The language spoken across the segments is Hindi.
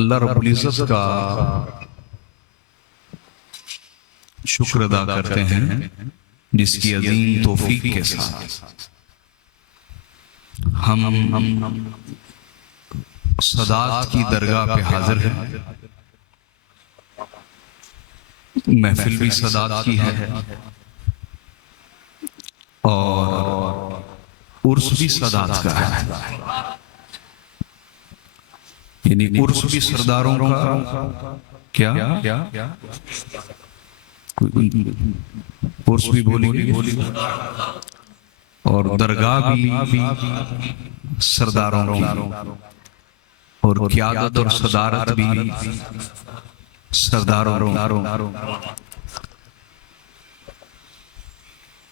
अल्लाह रब्बुल इज़्ज़त का शुक्र अदा करते हैं जिसकी अज़ीम तौफीक के साथ हम सदात की दरगाह पे हाजिर हैं। महफिल भी सदात की है और उर्स भी सदात का है, यानी उर्स भी सरदारों का क्या उर्स भी बोली और दरगाह भी सरदारों की और क़यादत और सदारत भी सरदारों।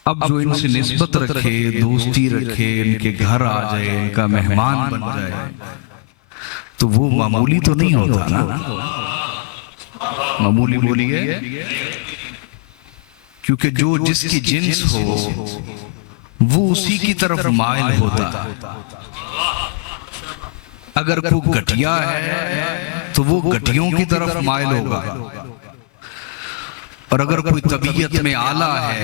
अब जो इनसे निस्बत रखे, दोस्ती रखे, इनके घर आ जाए, इनका मेहमान बन जाए, तो वो मामूली तो नहीं होता ना। मामूली बोलिए, क्योंकि जो जिसकी जिन्स हो वो उसी की तरफ माइल होता है। अगर कोई घटिया है तो वो घटियों की तरफ माइल होगा, और अगर कोई तबीयत में आला है,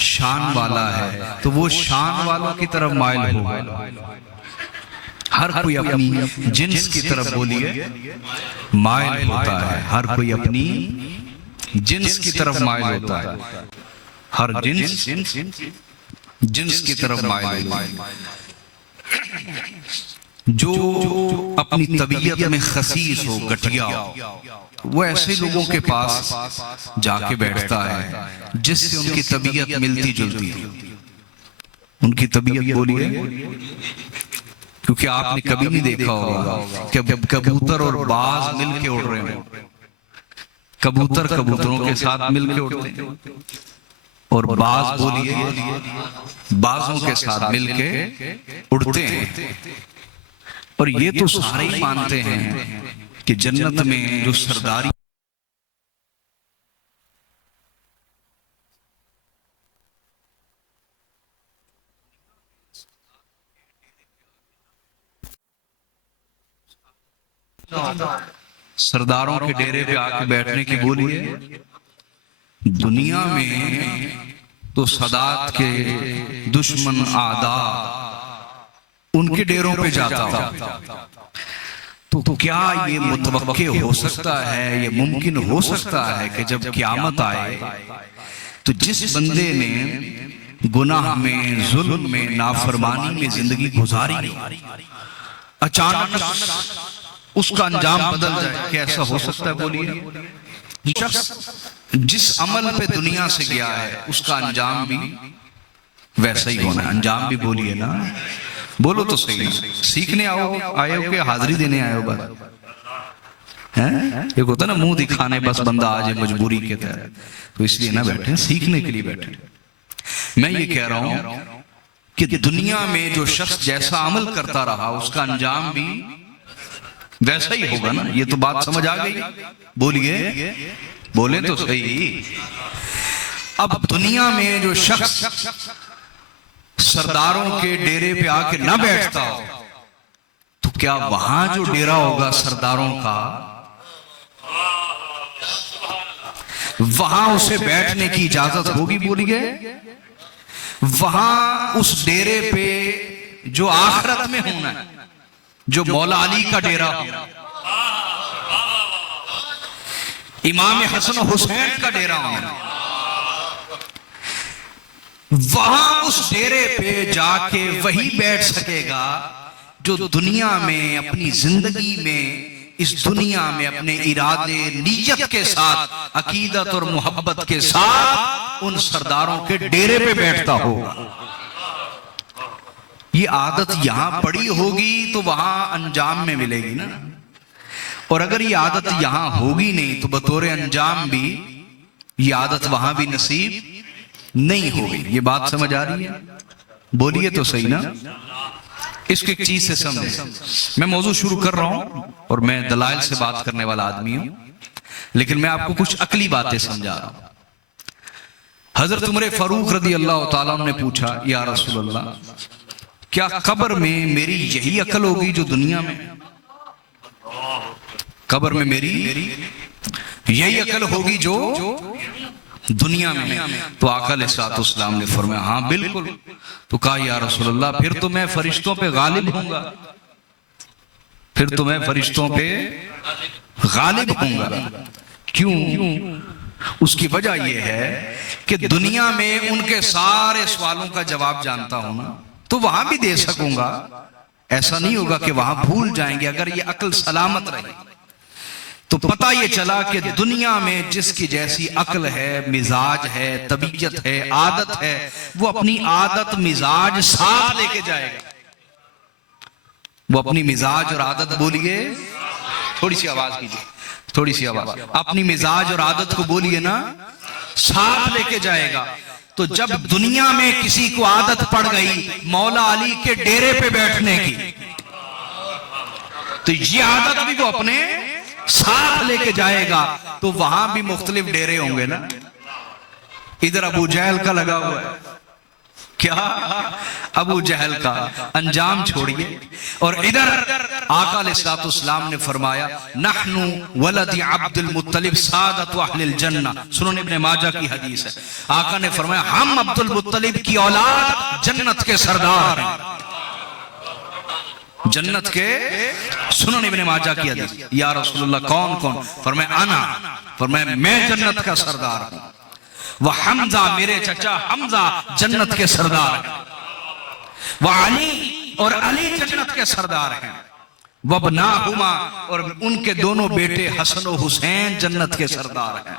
शान वाला है, तो वो शान वालों की तरफ माइल होगा। हर कोई अपनी जिन्स की तरफ बोलिए माइल होता है। हर कोई अपनी जिन्स की तरफ माइल होता है। हर जिन्स की तरफ माइल होता है। जो अपनी तबीयत में खसीस हो, घटिया हो, वो ऐसे लोगों के पास जाके बैठता है जिससे उनकी तबीयत मिलती जुलती है। उनकी तबीयत बोलिए, क्योंकि आपने कभी नहीं देखा होगा कि कबूतर और बाज मिलके उड़ रहे हो। कबूतर कबूतरों के साथ मिलके उड़ते हैं और बाज बोलिए बाजों के साथ मिलके उड़ते हैं। और ये तो सारे ही मानते हैं कि जन्नत में जो सरदारी सरदारों के डेरे पे आके बैठने की बोलिए, दुनिया में तो सदात के दुश्मन आदा उनके डेरों पे जाता हो। तो क्या ये मुतवक्के हो सकता है, ये मुमकिन हो सकता है कि जब क़यामत आए तो जिस बंदे ने गुनाह में, जुल्म में, नाफरमानी में जिंदगी गुजारी, अचानक उसका अंजाम बदल जाए? क्या ऐसा हो सकता है? बोलिए। शख्स जिस अमल पे दुनिया से गया है उसका अंजाम भी वैसा ही होना है। अंजाम भी बोलिए ना, बोलो तो सही। सीखने आए हो कि हाजिरी देने आए हो? बस हैं, एक होता ना मुंह दिखाने, बस बंदा आ जाए मजबूरी के तहत, तो इसलिए ना बैठे, सीखने के लिए बैठे। मैं ये कह रहा हूं कि दुनिया में जो शख्स जैसा अमल करता रहा उसका अंजाम भी वैसा ही होगा ना। ये तो बात समझ आ गई? बोलिए, बोले तो सही। अब दुनिया में जो शख्स सरदारों के डेरे पे आके ना बैठता हो, तो क्या वहां जो डेरा होगा सरदारों का, वहां उसे बैठने की इजाजत होगी? बोलिए। वहां उस डेरे पे जो आखिरत में होना है, जो मौला अली का डेरा हो, इमाम हसन हुसैन का डेरा हो, वहां उस डेरे पे जाके वही बैठ सकेगा जो दुनिया में, अपनी जिंदगी में, इस दुनिया में अपने इरादे, नीयत के साथ, अकीदत और मोहब्बत के साथ उन सरदारों के डेरे पे बैठता होगा। ये आदत यहां पड़ी होगी तो वहां अंजाम में मिलेगी ना। और अगर ये आदत यहां होगी नहीं तो बतौर अंजाम भी ये आदत वहां भी नसीब नहीं होगी। ये बात समझ आ रही है? बोलिए तो सही ना। इसको एक चीज से समझे। मैं मौजू शुरू कर रहा हूं और मैं दलाइल से बात करने वाला आदमी हूं, लेकिन मैं आपको कुछ अकली बातें समझा रहा हूं। हजरत उमर फारूक रदी अल्लाह तआला ने पूछा, या रसूल अल्लाह, क्या कब्र में मेरी यही अकल होगी जो दुनिया में? कब्र में मेरी यही अकल होगी जो दुनिया में। तो आका अलैहिस्सलाम ने फरमाया हाँ बिल्कुल। तो कहा या रसूलल्लाह फिर तो मैं फरिश्तों पे गालिब होऊंगा, फिर तो मैं फरिश्तों पे गालिब होऊंगा। क्यों? उसकी वजह यह है कि दुनिया में उनके सारे सवालों का जवाब जानता हूं ना, तो वहां भी दे सकूंगा। ऐसा नहीं होगा कि वहां भूल जाएंगे। अगर ये अकल सलामत रही तो पता ये चला कि दुनिया में जिसकी जैसी अकल है, मिजाज है, तबीयत है, आदत है, वो अपनी आदत मिजाज साथ लेके जाएगा। वो अपनी मिजाज और आदत, बोलिए थोड़ी सी आवाज कीजिए, थोड़ी सी आवाज, अपनी मिजाज और आदत को बोलिए ना, साथ लेके जाएगा। तो जब दुनिया में किसी को आदत पड़ गई मौला अली के डेरे पे बैठने की, तो ये आदत भी वो अपने साथ लेके जाएगा। तो वहां भी मुख्तलिफ डेरे होंगे ना। इधर अबू जहल का लगा हुआ है, क्या? अबू जहल का अंजाम छोड़िए। और इधर आका अलैहिस्सलाम ने फरमाया नहनु वलद अब्दुल मुत्तलिब सादत अहलिल जन्नह। सुनन इब्ने माजा की हदीस है। आका ने फरमाया हम अब्दुल मुत्तलिब की औलाद जन्नत के सरदार हैं, जन्नत के। सुनन इब्ने माजा की हदीस। या रसूलुल्लाह कौन कौन? फरमाया अना, फरमाया मैं जन्नत का सरदार हूं। वह हमजा, मेरे चचा हमजा जन्नत के सरदार हैं। वह अली, और अली जन्नत के सरदार हैं। वबनाहुमा, और उनके दोनों बेटे हसन और हुसैन जन्नत के सरदार हैं।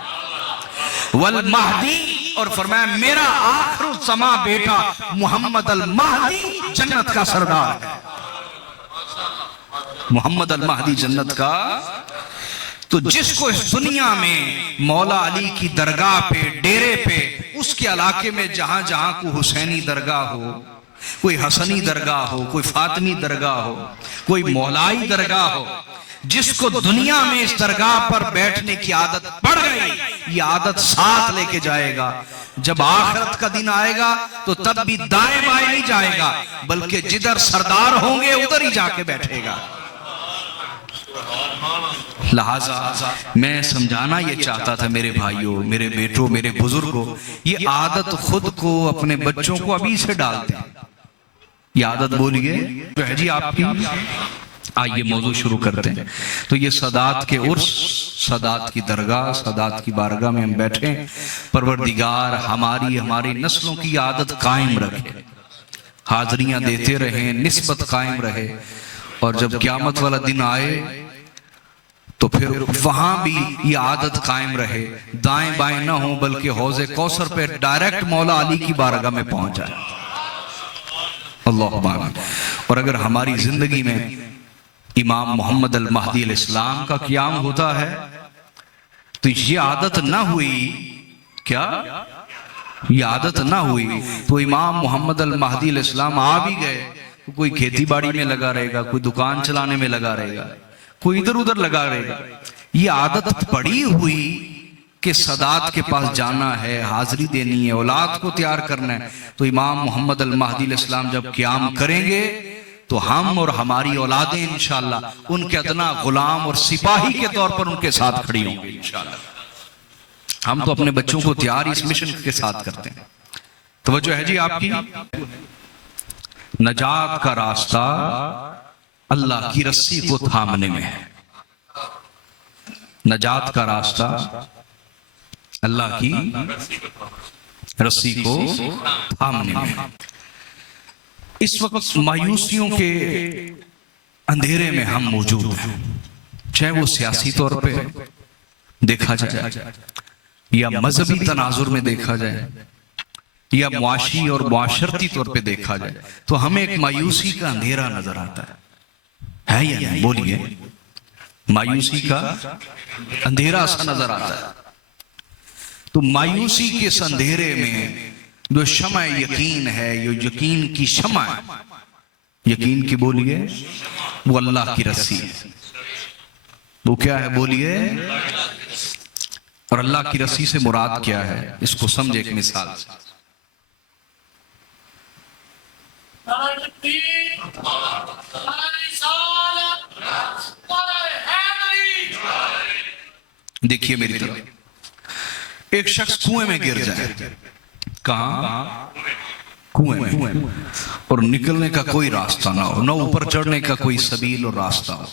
वल महदी, और फरमाया मेरा आखिर समा बेटा मोहम्मद अल महदी जन्नत का सरदार है। मोहम्मद अल महदी जन्नत का। तो जिसको इस दुनिया में मौला अली की दरगाह पे, डेरे पे, उसके इलाके में जहां जहां कोई हुसैनी दरगाह हो, कोई हसनी दरगाह हो, कोई फातिमी दरगाह हो, कोई मौलाई दरगाह हो, जिसको दुनिया में इस दरगाह पर बैठने की आदत पड़ गई, ये आदत साथ लेके जाएगा। जब आखिरत का दिन आएगा तो तब भी दाएं बाएं नहीं जाएगा, बल्कि जिधर सरदार होंगे उधर ही जाके बैठेगा। लिहाजा मैं समझाना ये चाहता था मेरे भाइयों, मेरे बेटों, मेरे बुजुर्गों, ये आदत खुद को, अपने बच्चों को अभी से डालते हैं। ये आदत बोलिए जो है जी आपकी। आइए मौजू शुरू करते हैं। तो ये सदात के उर्स, सदात की दरगाह, सदात की बारगाह में हम बैठे। परवरदिगार हमारी नस्लों की आदत कायम रखे, हाजरियां देते रहे, निस्बत कायम रहे। और जब क़यामत वाला दिन आए तो फिर वहां भी ये आदत कायम रहे, दाएं बाएं ना हो, बल्कि हौज़े कौसर पे डायरेक्ट मौला अली की बारगाह में पहुंच जाए। अल्लाह अकबर। और अगर हमारी जिंदगी में इमाम मोहम्मद अल महदी अलैहिस्सलाम का क़याम होता है तो ये आदत ना हुई, क्या ये आदत ना हुई तो इमाम मोहम्मद अल महदी अलैहिस्सलाम आ भी गए तो कोई खेती बाड़ी में लगा रहेगा, कोई दुकान चलाने में लगा रहेगा, कोई इधर उधर लगा रहेगा। ये आदत पड़ी हुई कि सदात के पास जाना है, हाजिरी देनी है, औलाद को तैयार करना है। तो इमाम मोहम्मद अल महदी अलैहिस्सलाम जब क़याम करेंगे तो हम और हमारी औलादें इंशाअल्लाह उनके अदना गुलाम और सिपाही के तौर पर उनके साथ खड़ी होंगे इंशाअल्लाह। हम तो अपने बच्चों को तैयार इस मिशन के साथ करते हैं। तवज्जो है जी आपकी। नजात का रास्ता अल्लाह की रस्सी को थामने में है। नजात का रास्ता अल्लाह की रस्सी को थामने में है। इस वक्त मायूसियों के अंधेरे में हम मौजूद हैं, चाहे वो सियासी तौर पे देखा जाए या मजहबी तनाजुर में देखा जाए या मुआशी और मुआशरती तौर पे देखा जाए, तो हमें एक मायूसी का अंधेरा नजर आता है या नहीं? बोलिए, मायूसी का अंधेरा सा नजर आता है। तो मायूसी के इस अंधेरे में जो शमा यकीन है, ये यकीन की शमा है, यकीन की बोलिए, वो अल्लाह की रस्सी है। वो क्या है बोलिए? और अल्लाह की रस्सी से मुराद क्या है, इसको समझे एक मिसाल से। देखिए मेरी तरफ, एक शख्स कुएं में गिर जाए, कहां? कुएं में, और निकलने का कोई रास्ता ना हो, ना ऊपर चढ़ने का कोई सबील और रास्ता हो।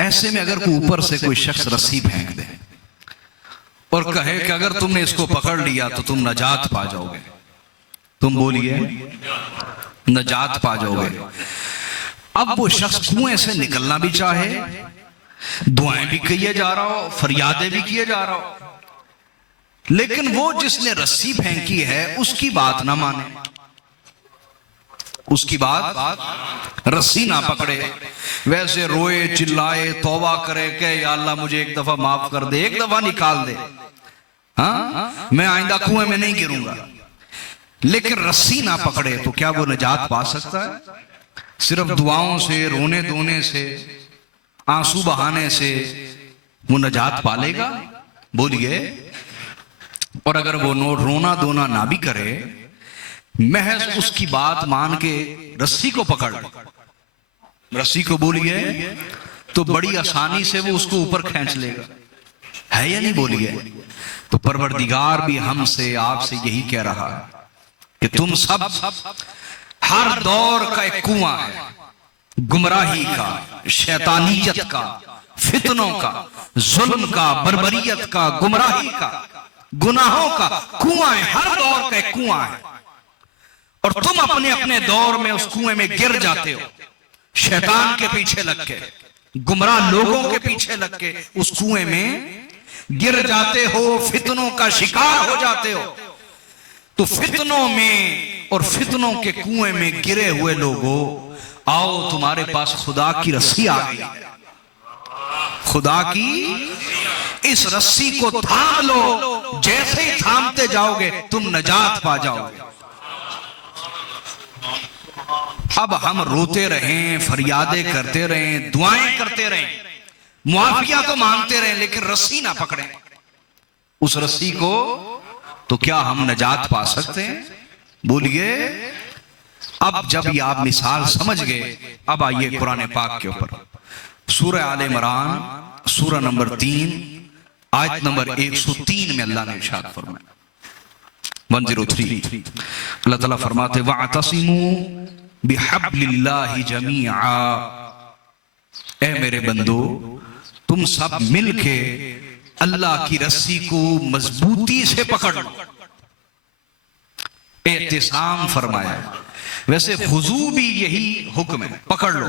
ऐसे में अगर कोई ऊपर से कोई शख्स रस्सी फेंक दे और कहे कि अगर तुमने इसको पकड़ लिया तो तुम नजात पा जाओगे, तुम बोलिए नजात पा जाओगे। अब वो शख्स कुएं से निकलना भी चाहे, दुआएं भी किए जा रहा हो, फरियादें भी किए जा रहा हो, लेकिन वो जिसने रस्सी फेंकी है उसकी बात ना माने, उसकी बात रस्सी ना पकड़े, वैसे रोए चिल्लाए तौबा करे कि या अल्लाह मुझे एक दफा माफ कर दे, एक दफा निकाल दे, हाँ मैं आइंदा कुएं में नहीं गिरूंगा, लेकिन रस्सी ना पकड़े तो क्या वो निजात पा सकता है? सिर्फ दुआओं से, रोने धोने से, आंसू बहाने से वो निजात पालेगा? बोलिए। और अगर वो रोना धोना ना भी करे, महज उसकी बात मान के रस्सी को पकड़, रस्सी को बोलिए, तो बड़ी आसानी से वो उसको ऊपर खींच लेगा, है या नहीं? बोलिए। तो परवरदिगार भी हमसे आपसे यही कह रहा है कि तुम सब हर दौर का एक कुआं है, गुमराही का, शैतानियत का, फितनों का, जुल्म का, बर्बरियत का, गुमराही का, गुनाहों का कुआं है, हर दौर का एक कुआं है। और तुम अपने अपने दौर में उस कुएं में गिर जाते हो, शैतान के पीछे लग के, गुमराह लोगों के पीछे लग के उस कुएं में गिर जाते हो, फितनों का शिकार हो जाते हो। तो फितनों में और फितनों के कुएं में गिरे हुए लोगों, आओ तुम्हारे पास खुदा की रस्सी आ गई, खुदा की इस रस्सी को थाम लो, जैसे ही थामते जाओगे तुम नजात पा जाओगे। अब हम रोते रहें, फरियादें करते रहें, दुआएं करते रहें, मुआफिया तो मांगते रहें, लेकिन रस्सी ना पकड़ें उस रस्सी को, तो क्या हम नजात पा सकते हैं? बोलिए। अब जब ये आप मिसाल समझ गए, अब आइए कुरान पाक के ऊपर, सूरह आले इमरान सूरह नंबर 3 आयत नंबर 103 में अल्लाह ने इरशाद फरमाया, 103, अल्लाह ताला फरमाते वअतसिमू बिहब्लिल्लाहि जमीआ, ए मेरे बंदो तुम सब मिलके अल्लाह की रस्सी को मजबूती से पकड़ लो। एहतिसाम फरमाया, वैसे खुजू भी यही हुक्म है, पकड़ लो।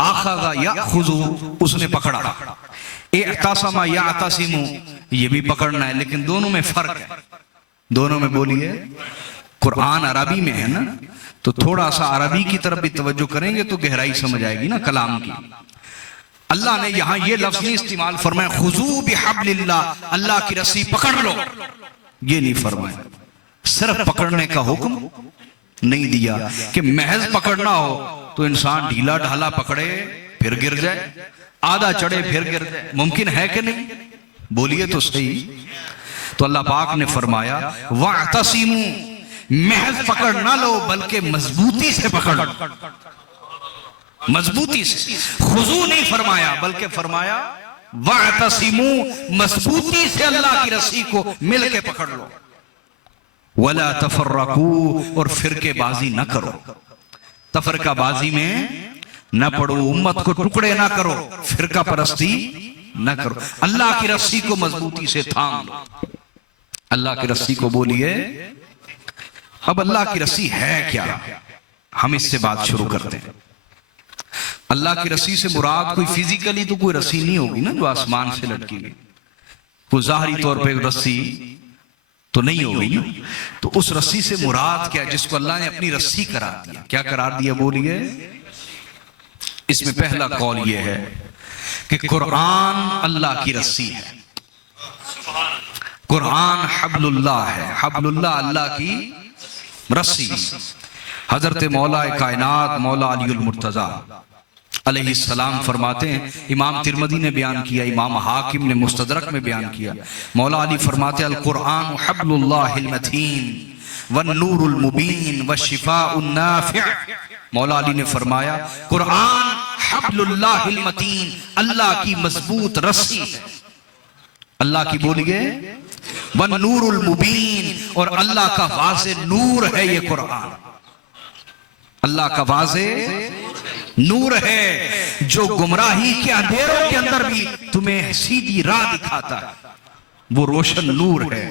आखा या खुजू उसने पकड़ा, एहतासमा या अतासिमू ये भी पकड़ना है, लेकिन दोनों में फर्क है। दोनों में बोलिए। कुरान अरबी में है ना, तो थोड़ा सा अरबी की तरफ भी तवज्जो करेंगे तो गहराई समझ आएगी ना कलाम की। अल्लाह ने यहां ये लफ्ज नहीं इस्तेमाल फरमाया खुजू बिहब्लिल्लाह, अल्लाह की रस्सी पकड़ लो, ये नहीं फरमाया। सिर्फ पकड़ने का हुक्म नहीं दिया कि महज पकड़ना हो तो इंसान ढीला ढाला पकड़े फिर गिर जाए, आधा चढ़े फिर गिर जाए, मुमकिन है कि नहीं? बोलिए तो सही। तो अल्लाह पाक ने फरमाया वअतसिमू, महज पकड़ ना लो बल्कि मजबूती से पकड़ लो, मजबूती से। खुजू नहीं फरमाया बल्कि फरमाया वअतसिमू, मजबूती से अल्लाह की रस्सी को मिल के पकड़ लो। वला तफर्रकू, और फिरकेबाजी न करो, तफरकाबाजी में न पड़ो, उम्मत को टुकड़े ना करो, फिरका परस्ती न करो, अल्लाह की रस्सी को मजबूती से थाम लो। अल्लाह की रस्सी को बोलिए। अब अल्लाह की रस्सी है क्या, हम इससे बात शुरू करते हैं। अल्लाह की रस्सी से मुराद कोई फिजिकली तो कोई रस्सी नहीं होगी ना जो आसमान से लटकी हुई, कोई जाहिरी तौर पे रस्सी तो नहीं होगी ना। तो उस रस्सी से मुराद क्या है जिसको अल्लाह ने अपनी रस्सी करार दिया? क्या करार दिया? बोलिए। इसमें पहला कौल यह है कि कुरान अल्लाह की रस्सी है, कुरान हब्लुल्लाह है, हब्लुल्लाह अल्लाह की रस्सी। हजरत मौला कायनात मौला अलीउल मुर्तजा अलैहिस्सलाम फरमाते हैं, इमाम तिरमिज़ी ने बयान किया, इमाम हाकिम ने मुस्तदरक में बयान किया, मौला अली फरमाते अल कुरान हब्लुल्लाहिल मतीन वन नूरुल मुबीन व शिफाउन नाफि'। मौला अली ने फरमाया कुरान हब्लुल्लाहिल मतीन, अल्लाह की मजबूत रस्सी है। अल्लाह की बोलिए वन नूरुल मुबीन, और अल्लाह का वाज़े नूर है ये कुरान। अल्लाह का वाज़े नूर है जो गुमराही के अंधेरों के अंदर भी तुम्हें सीधी राह दिखाता है, वो रोशन नूर है।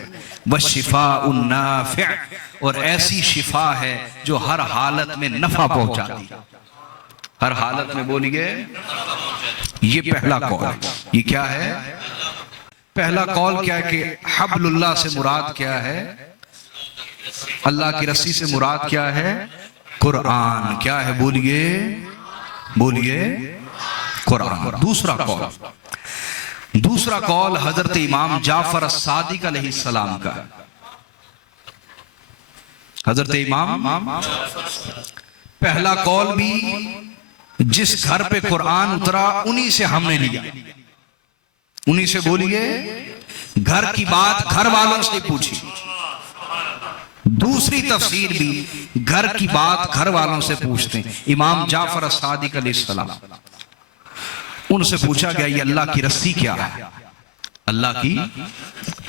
वशिफाउन नाफि, और ऐसी शिफा है जो हर हालत में नफा पहुंचाती है, हर हालत में। बोलिए ये पहला कौल। ये क्या है? पहला कौल क्या है कि हब्लुल्लाह से मुराद क्या है? अल्लाह की रस्सी से मुराद क्या है? कुरान। क्या है? बोलिए बोलिए कुरान। दूसरा कौल हजरत इमाम जाफर अस्सादिक अलैहिस्सलाम का। हजरत इमाम, पहला कौल भी जिस घर पे कुरान उतरा उन्हीं से हमने लिया, उन्हीं से। बोलिए घर की बात घर वालों से पूछी। दूसरी तफसीर भी घर की बात घर वालों से पूछते हैं। इमाम जाफर अस्सादिक अलैहिस्सलाम, उनसे पूछा गया ये अल्लाह की रस्सी क्या है? अल्लाह की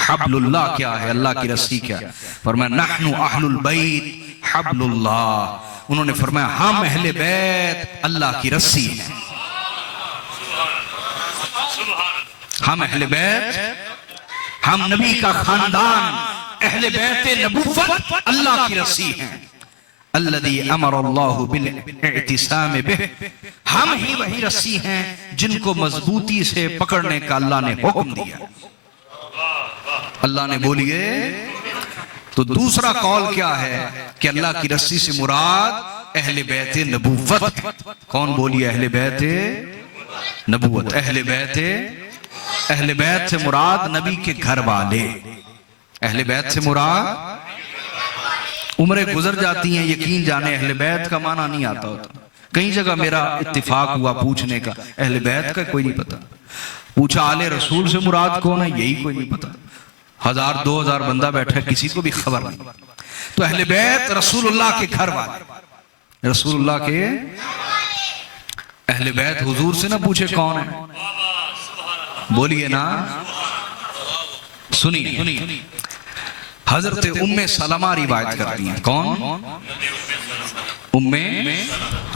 हब्लुल्लाह क्या है? अल्लाह की रस्सी क्या है? फरमाया नहनु अहलुल बैत हब्लुल्लाह। उन्होंने फरमाया हम अहले बैत अल्लाह की रस्सी है। हम अहले बैत, हम नबी का खानदान, अहले बैत नबुव्वत अल्लाह की रस्सी है। अल्लज़ी अमरल्लाहु बिल इतिसाम बिह, हम ही वही रस्सी हैं जिनको मजबूती से पकड़ने का अल्लाह ने हुक्म दिया। अल्लाह ने बोलिए। तो दूसरा कौल क्या है कि अल्लाह की रस्सी से मुराद अहले बैत नबुव्वत। कौन? बोलिए अहले बैत नबुव्वत। अहले बैत से मुराद नबी के घर वाले। अहले बैत से मुराद, उम्रें गुजर जाती हैं, यकीन जाने अहले बैत का माना नहीं आता होता। कई जगह मेरा इत्तिफाक हुआ पूछने का, अहले बैत का कोई नहीं पता। पूछा आले रसूल से मुराद कौन है, यही कोई नहीं पता। 1000-2000 बंदा बैठा, किसी को भी खबर नहीं। तो अहले बैत रसूलुल्लाह के घर वाले, रसूलुल्लाह के अहले बैत। हुजूर से ना पूछे कौन है, बोलिए ना। सुनिए हजरत उम्मे सलमा रिवायत करती हैं। कौन? उम्मे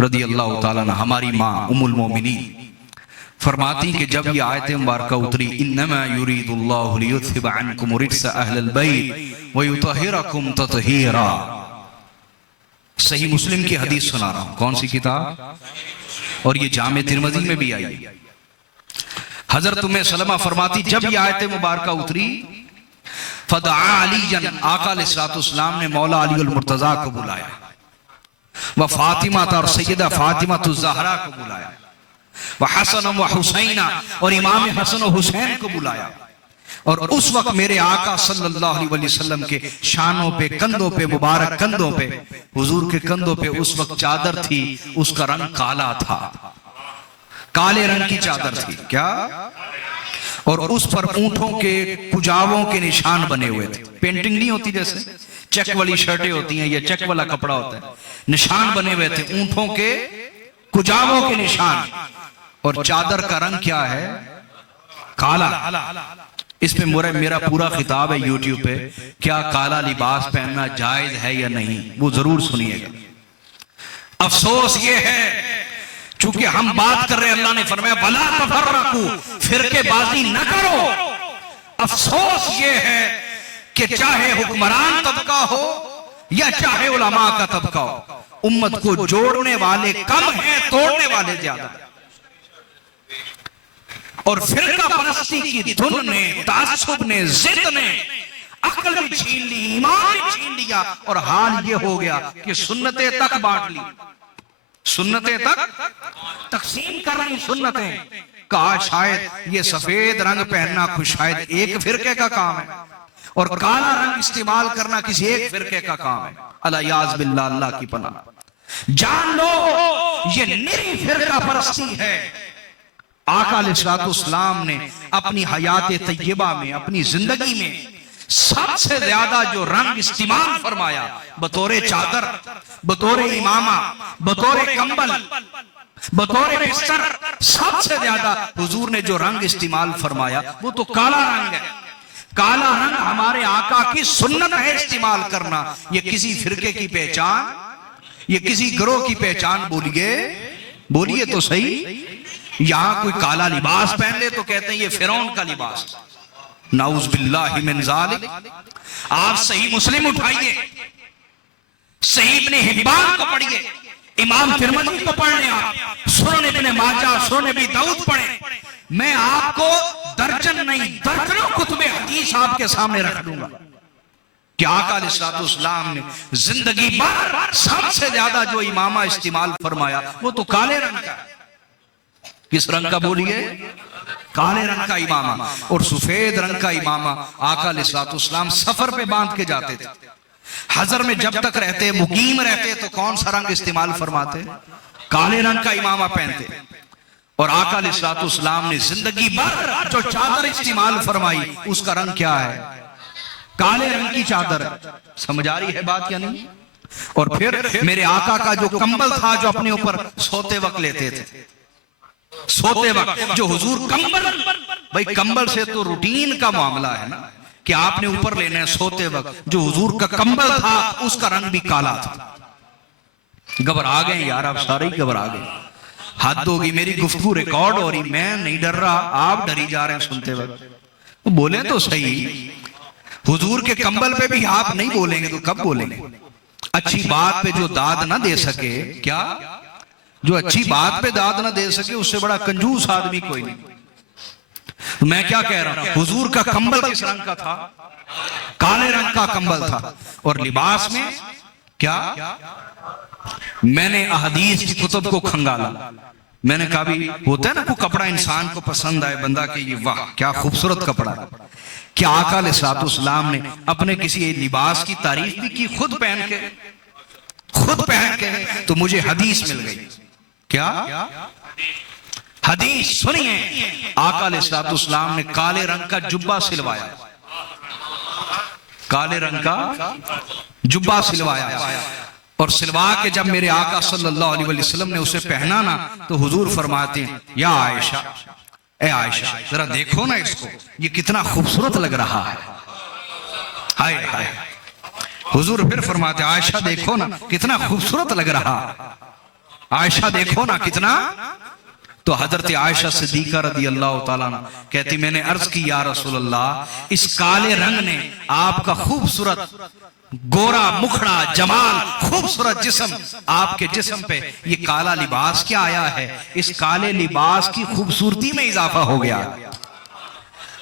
रदियल्लाहु ताला अन्हा, हमारी माँ उम्मुल मोमिनीन, फरमाती कि जब ये आयत मुबारक उतरी इन्नमा युरीदुल्लाहु लियुज़हिबा अन्कुम रिज्स अहलल बैत व युतहिरकुम तत्हीरा। सही मुस्लिम की हदीस सुना रहा हूं। कौन सी किताब? और ये जामे तिरमिज़ी में भी आई। हजरत उम्मे सलमा फरमाती जब ये आयत मुबारक उतरी फदआ अलीजन, आका अलैहिस्सलाम ने मौला अली अल मुर्तजा को बुलाया, व फातिमा और सैयदा फातिमा ज़हरा को बुलाया, व हसन व हुसैना, और इमाम हसन और हुसैन को बुलाया। और उस वक्त मेरे आका सल्लल्लाहु अलैहि वसल्लम के शानों पे, कंधों पे, मुबारक कंधों पे, हुजूर के कंधों पे उस वक्त चादर थी, उसका रंग काला था, काले रंग की चादर थी। क्या? और उस पर ऊंटों के कुजावों के निशान बने हुए थे। पेंटिंग नहीं होती जैसे चेक वाली शर्टें होती हैं या चेक वाला कपड़ा होता है, निशान बने हुए थे, ऊंटों के कुजावों के निशान। और चादर का रंग क्या है? काला। इस पे मेरा पूरा खिताब है यूट्यूब पे, क्या काला लिबास पहनना जायज है या नहीं, वो जरूर सुनिएगा। अफसोस ये है चूंकि हम बात कर रहे हैं, अल्लाह ने फरमाया वला तफर्रकू, फिरकेबाजी न करो। अफसोस ये है कि चाहे हुक्मरान तबका हो या चाहे उलमा का तबका हो, उम्मत को जोड़ने वाले कम हैं, तोड़ने वाले ज्यादा। और फिरका परस्ती की धुन ने, तासुब ने, जिद ने अक्ल भी छीन ली, ईमान भी छीन लिया, और हाल ये हो गया कि सुन्नतें तक बांट ली, सुन्नतें तक तकसीम कर रही सुन्नतें। कहा शायद ये सफेद रंग पहनना कुछ शायद एक फिरके का काम है, और काला रंग इस्तेमाल करना किसी एक फिरके का काम है। अलियाज़ बिल्लाह, अल्लाह की पनाह। जान लो ये निरी फिरका परस्ती है। आका अलैहिस्सलाम ने अपनी हयात तय्यबा में, अपनी जिंदगी में सबसे ज्यादा जो रंग इस्तेमाल फरमाया बतौरे चादर, बतौरे इमामा, बतौरे कंबल, बतौर बिस्तर सबसे ज्यादा हुजूर ने जो रंग इस्तेमाल फरमाया वो तो काला रंग है। काला रंग हमारे आका की सुन्नत है इस्तेमाल करना। ये किसी फिरके की पहचान, ये किसी गिरोह की पहचान बोलिए, बोलिए तो सही। यहां कोई काला लिबास पहन ले तो कहते हैं ये फिरौन का लिबास, नाउज़ बिल्लाहि मिन ज़ालिक। आप सही मुस्लिम उठाइए, सही इब्ने हिब्बान को पढ़िए, इमाम तिरमिज़ी को पढ़ लें, आप सुनन इब्ने माजा, सुनन अबी दाऊद पढ़ें। मैं आपको दर्जन नहीं दर्जनों कुतुबे हदीस आपके सामने रख दूंगा कि आका अलैहिस्सलाम ने जिंदगी भर सबसे ज्यादा जो इमामा इस्तेमाल फरमाया वो तो काले रंग का। किस रंग का बोलिए? काले रंग का इमामा। और सफेद रंग का इमामा आका अलैहिस्सलाम सफर पे बांध के जाते थे। हजर में जब तक रहते, मुकीम रहते, तो कौन सा रंग इस्तेमाल फरमाते? काले रंग का इमामा पहनते। और आका अलैहिस्सलाम ने जिंदगी भर जो चादर इस्तेमाल फरमाई उसका रंग क्या है? काले रंग की चादर। समझ आ रही है बात या नहीं? और फिर मेरे आका का जो कंबल था जो अपने ऊपर सोते वक्त लेते थे, सोते वक्त जो हुजूर कंबल, भाई कंबल से तो रूटीन का मामला है ना कि आपने ऊपर लेना है सोते वक्त। जो हुजूर का कंबल था उसका रंग भी काला था। घबरा गए यार, आप सारे ही घबरा गए। हद होगी, मेरी गुफ्तगू रिकॉर्ड हो रही, मैं नहीं डर रहा, आप डरी जा रहे हैं सुनते वक्त। बोले तो सही, हुजूर के कंबल पे भी आप नहीं बोलेंगे तो कब बोलेंगे? अच्छी बात पे जो दाद ना दे सके, क्या जो अच्छी बात पे दाद ना दे सके उससे बड़ा कंजूस आदमी कोई नहीं। मैं क्या कह रहा हूं, हुजूर का कंबल किस रंग का था? काले रंग का कंबल था। और लिबास में क्या? मैंने अहदीस की कुतुब को खंगाला। मैंने कहा भी होता है ना कोई कपड़ा इंसान को पसंद आए, बंदा के ये वाह क्या खूबसूरत कपड़ा। क्या आका अलैहिस्सलाम ने अपने किसी लिबास की तारीफ भी की खुद पहन के? खुद पहन के तो मुझे हदीस मिल गई। क्या हदीस? सुनिए, आका अलैहिस्सलाम ने काले रंग का जुब्बा सिलवाया, काले रंग का जुब्बा सिलवाया। और सिलवा के जब मेरे आका सल्लल्लाहु अलैहि वसल्लम ने उसे पहना ना तो हुजूर फरमाते हैं, या आयशा, ए आयशा जरा देखो ना इसको, ये कितना खूबसूरत लग रहा है। हाय हाय। हुजूर फिर फरमाते, आयशा देखो ना कितना खूबसूरत लग रहा है, आयशा देखो ना कितना। तो हजरत आयशा सिद्दीका रदी अल्लाह ताला अन्हा कहती, मैंने अर्ज की या रसूल अल्लाह, इस काले रंग ने आपका खूबसूरत गोरा मुखड़ा, जमाल, खूबसूरत जिस्म, आपके जिस्म पे ये काला लिबास क्या आया है? इस काले लिबास की खूबसूरती में इजाफा हो गया।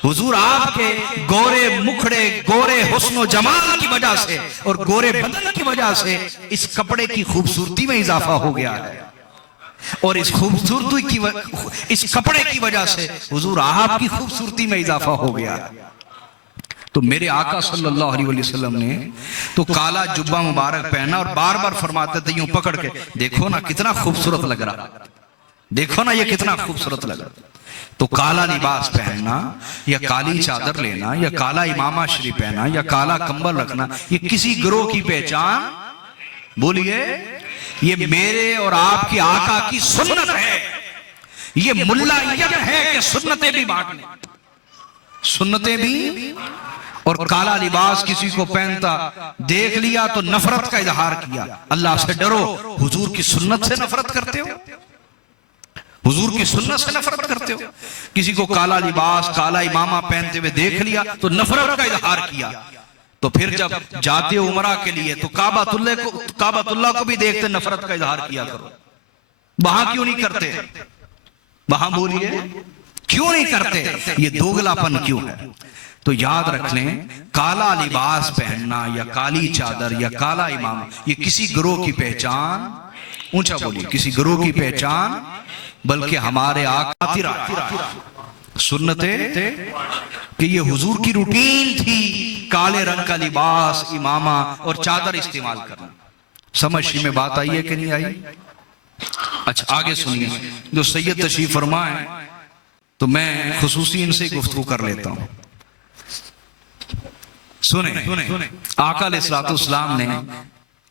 हुजूर आपके गोरे मुखड़े, गोरे हुस्न जमाल की वजह से और गोरे बदन की वजह से इस कपड़े की खूबसूरती में इजाफा हो गया है। और इस खूबसूरती की इस कपड़े की वजह से हुजूर आपकी खूबसूरती में इजाफा हो गया। तो मेरे आका सल्लल्लाहु अलैहि वसल्लम ने तो काला जुब्बा मुबारक पहना और बार बार फरमाते थे यूं पकड़ के, देखो ना कितना खूबसूरत लग रहा, देखो ना ये कितना खूबसूरत लग रहा। तो काला लिबास पहनना या काली चादर लेना या काला इमामा शरीफ पहना या काला कंबल रखना, ये किसी गिरोह की पहचान? बोलिए, ये मेरे और आपके आका की सुन्नत है। ये मुल्लायत है कि सुन्नतें भी बांटने, सुन्नतें भी। और काला लिबास किसी को पहनता देख लिया तो नफरत का इजहार किया। अल्लाह से डरो, हुजूर की सुन्नत से नफरत करते हो, हुजूर की सुन्नत से नफरत करते हो। किसी को काला लिबास, काला इमामा पहनते हुए देख लिया तो नफरत का इजहार किया। तो फिर जब जाते हो उमरा के लिए तो काबातुल्लाह को भी देखते नफरत का इजहार किया करो। वहां क्यों नहीं करते? वहां बोलिए क्यों नहीं करते? ये दोगलापन क्यों है? तो याद रख लें, काला लिबास पहनना या काली चादर या काला इमाम ये किसी गिरोह की पहचान, ऊंचा बोलिए, किसी गिरोह की पहचान बल्कि हमारे आका की सुन्नते कि ये हुजूर की रूटीन थी काले रंग का लिबास, इमामा और चादर इस्तेमाल करना। समझ में बात आई है कि नहीं आई? अच्छा आगे सुनिए, जो सैयद तशरीफ फरमा है तो मैं खुसूसी इनसे गुफ्तगू कर लेता हूं। सुने, आका अलैहिस्सलाम ने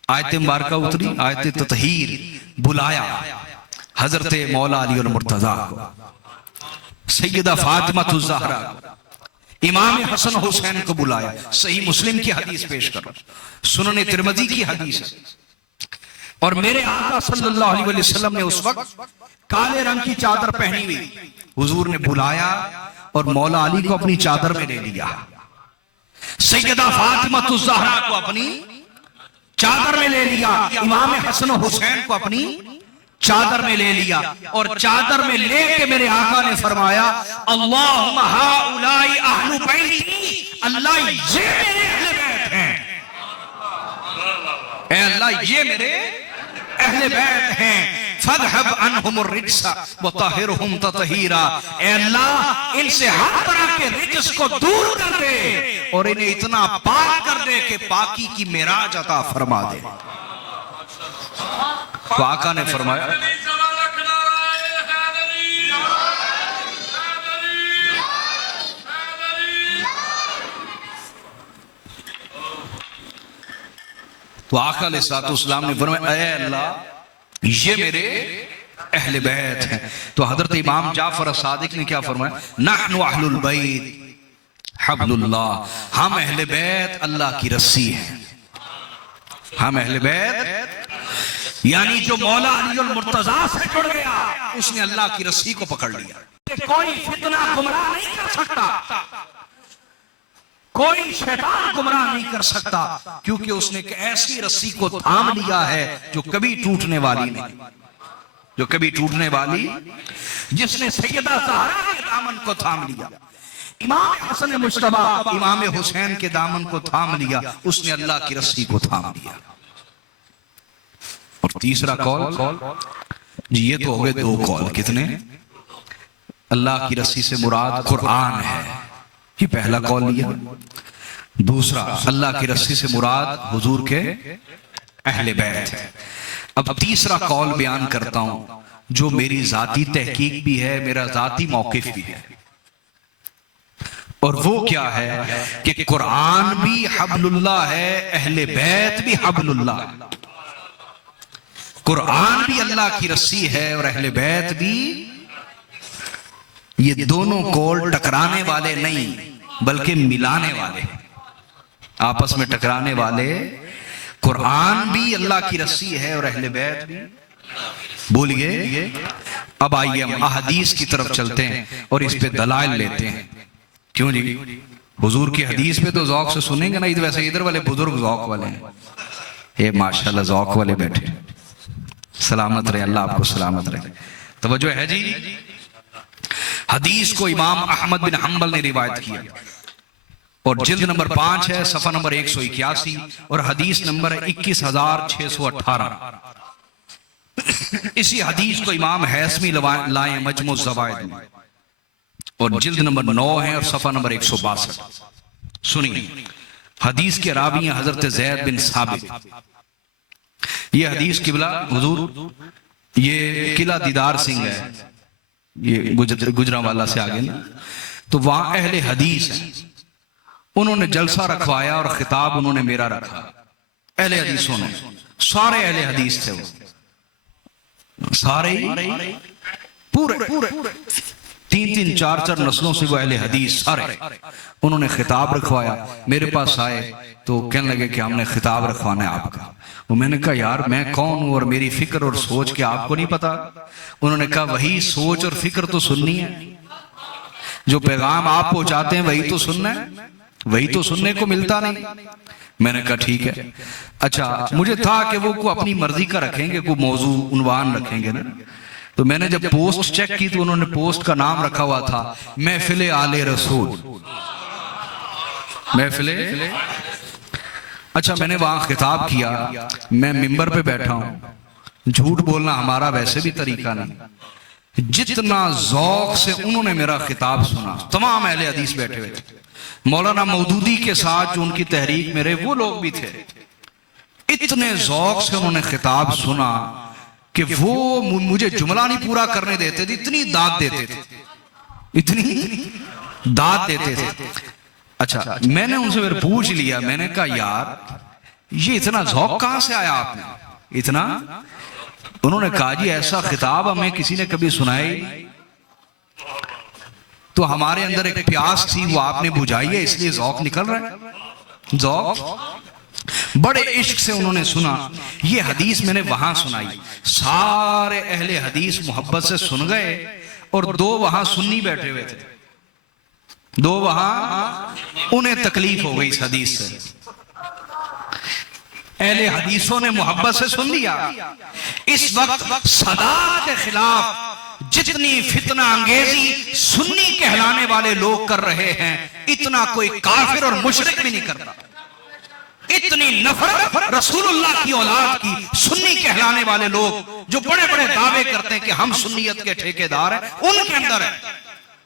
आयत मुबारका उतरी, आयत ततहीर, बुलाया। हजरत मौला अली और मुर्तजा को, सैयदा फातिमा ज़हरा, इमाम हसन हुसैन को बुलाया। सही मुस्लिम की हदीस पेश करो, सुनन तिरमिज़ी की हदीस है। और मेरे आका सल्लल्लाहु अलैहि वसल्लम ने उस वक्त काले रंग की चादर पहनी हुई, हुजूर ने बुलाया और मौला अली को अपनी चादर में ले लिया, सैयदा फातिमा ज़हरा को अपनी चादर में ले लिया, इमाम हसन हुसैन को अपनी चादर में ले लिया। और चादर में लेके मेरे आका ने फरमाया, अल्लाहुम्मा हाउलाई अहलु बैती, अल्लाह ये मेरे अहले बैत हैं, ऐ अल्लाह ये मेरे अहले बैत हैं। फदहब अनहुम रिज्सा व तहिरहुम ततहीरा, ऐ अल्लाह इनसे हर तरह के रिज्स को दूर कर दे और इन्हें इतना पाक कर दे कि पाकी की मेराज अता फरमा दे। तो आका ने फरमाया, तो आका अलैहिस्सलाम ने फरमाया, ऐ अल्लाह ये मेरे अहले बैत हैं। तो हजरत इमाम जाफर सादिक ने क्या फरमाया, नहनु अहलुल बैत हब्लुल्लाह, हम अहले बैत अल्लाह की रस्सी हैं। हम अहले बैत यानी जो मौला अली और मुर्तजा से जुड़ गया उसने अल्लाह की रस्सी को पकड़ लिया। कोई फितना गुमराह नहीं कर सकता, कोई शैतान गुमराह नहीं कर सकता, क्योंकि उसने एक ऐसी रस्सी को थाम लिया है जो कभी टूटने वाली नहीं, जो कभी टूटने वाली, जिसने सैयदा ज़हरा के दामन को थाम लिया, इमाम हसन मुश्तबा इमाम हुसैन के दामन को थाम लिया, उसने अल्लाह की रस्सी को थाम लिया। और तीसरा कौल जी, ये तो हो गए दो कौल। कितने? अल्लाह की रस्सी से मुराद कुरान है, ये पहला कौल लिया। दूसरा, अल्लाह की रस्सी से मुराद हुजूर के अहले बैत है। अब तीसरा कौल बयान करता हूं जो मेरी जाती तहकीक भी है, मेरा जाती मौकिफ भी है, और वो क्या है कि कुरान भी हब्लुल्लाह है, अहले बैत भी हब्लुल्लाह है। कुरान भी अल्लाह की रस्सी है और अहले बैत भी। ये दोनों कौल टकराने वाले नहीं बल्कि मिलाने वाले, आपस में टकराने वाले। कुरान भी अल्लाह की रस्सी है और अहले बैत भी। बोलिए, अब आइए हम अहदीस की तरफ चलते हैं और इस पे दलाइल लेते हैं। क्यों जी, हुजूर की हदीस पे तो ज़ौक़ से सुनेंगे ना। वैसे इधर वाले बुजुर्ग ज़ौक़ वाले हैं, ये माशाल्लाह ज़ौक़ वाले बैठे। सलामत रहे, अल्लाह आपको सलामत रहे। तवज्जो है जी। हदीस को इमाम अहमद बिन हंबल ने रिवायत किया और जिल्द नंबर 5 है, सफा नंबर 181 और हदीस नंबर है 21,618। इसी हदीस को इमाम हैसमी लाए मजमू ज़वाइद में और जिल्द नंबर 9 है और सफा नंबर 162। सुनिए, हदीस के रावी हैं हजरत ज़ैद बिन साबित। ये हदीस किबला हुजूर, ये किला दीदार सिंह है, ये गुजरांवाला से आगे ना, तो वहां अहले हदीस है, उन्होंने जलसा रखवाया और खिताब उन्होंने मेरा रखा। अहले हदीसों ने, सारे अहले हदीस थे वो, सारे पूरे 3-3, 4-4 नस्लों से वो अहले हदीस सारे, उन्होंने खिताब रखवाया। मेरे पास आए तो कहने लगे कि हमने खिताब रखवाना है आपका। वो मैंने कहा यार मैं कौन हूं और मेरी फिक्र और सोच के आपको नहीं पता। उन्होंने कहा वही सोच और फिक्र तो सुननी है, जो पैगाम आप पहुंचाते हैं वही तो सुनना है, वही तो सुनने को मिलता नहीं। मैंने कहा ठीक है। अच्छा, मुझे था कि वो को अपनी मर्जी का रखेंगे, को मौजू उन्वान रखेंगे ना। तो मैंने जब पोस्ट चेक की तो उन्होंने पोस्ट का नाम रखा हुआ था महफिल आले रसूल, महफिल। अच्छा, मैंने वहां खिताब किया, मैं मिंबर पे बैठा हूं, झूठ बोलना हमारा वैसे भी तरीका नहीं। जितना ज़ौक़ से उन्होंने मेरा खिताब सुना, तमाम अहले हदीस बैठे हुए थे, मौलाना मौदूदी के साथ जो उनकी तहरीक में रहे वो लोग भी थे, इतने ज़ौक़ से उन्होंने खिताब सुना कि वो मुझे जुमला नहीं पूरा करने देते थे, इतनी दाद देते थे, इतनी दाद देते थे। अच्छा, मैंने उनसे फिर पूछ लिया, मैंने कहा यार ये इतना ज़ौक़ कहां से आया आपने, इतना उन्होंने कहा जी ऐसा खिताब हमें किसी ने कभी सुनाई, तो हमारे अंदर एक प्यास थी वो आपने बुझाई है, इसलिए ज़ौक़ निकल रहा है। ज़ौक़ बड़े इश्क से उन्होंने सुना। ये हदीस मैंने वहां सुनाई, सारे अहले हदीस मोहब्बत से सुन गए और दो वहां सुन्नी बैठे हुए थे, दो वहां उन्हें तकलीफ हो गई इस हदीस से। अहले हदीसों ने मोहब्बत से सुन लिया। इस वक्त सदा के खिलाफ जितनी फितना अंगेजी सुन्नी कहलाने वाले लोग कर रहे हैं, इतना कोई काफिर और मुशरिक भी नहीं करता। इतनी नफरत रसूलुल्लाह की औलाद की सुन्नी कहलाने वाले लोग जो बड़े बड़े दावे करते हैं कि हम सुन्नियत के ठेकेदार हैं, उनके अंदर है।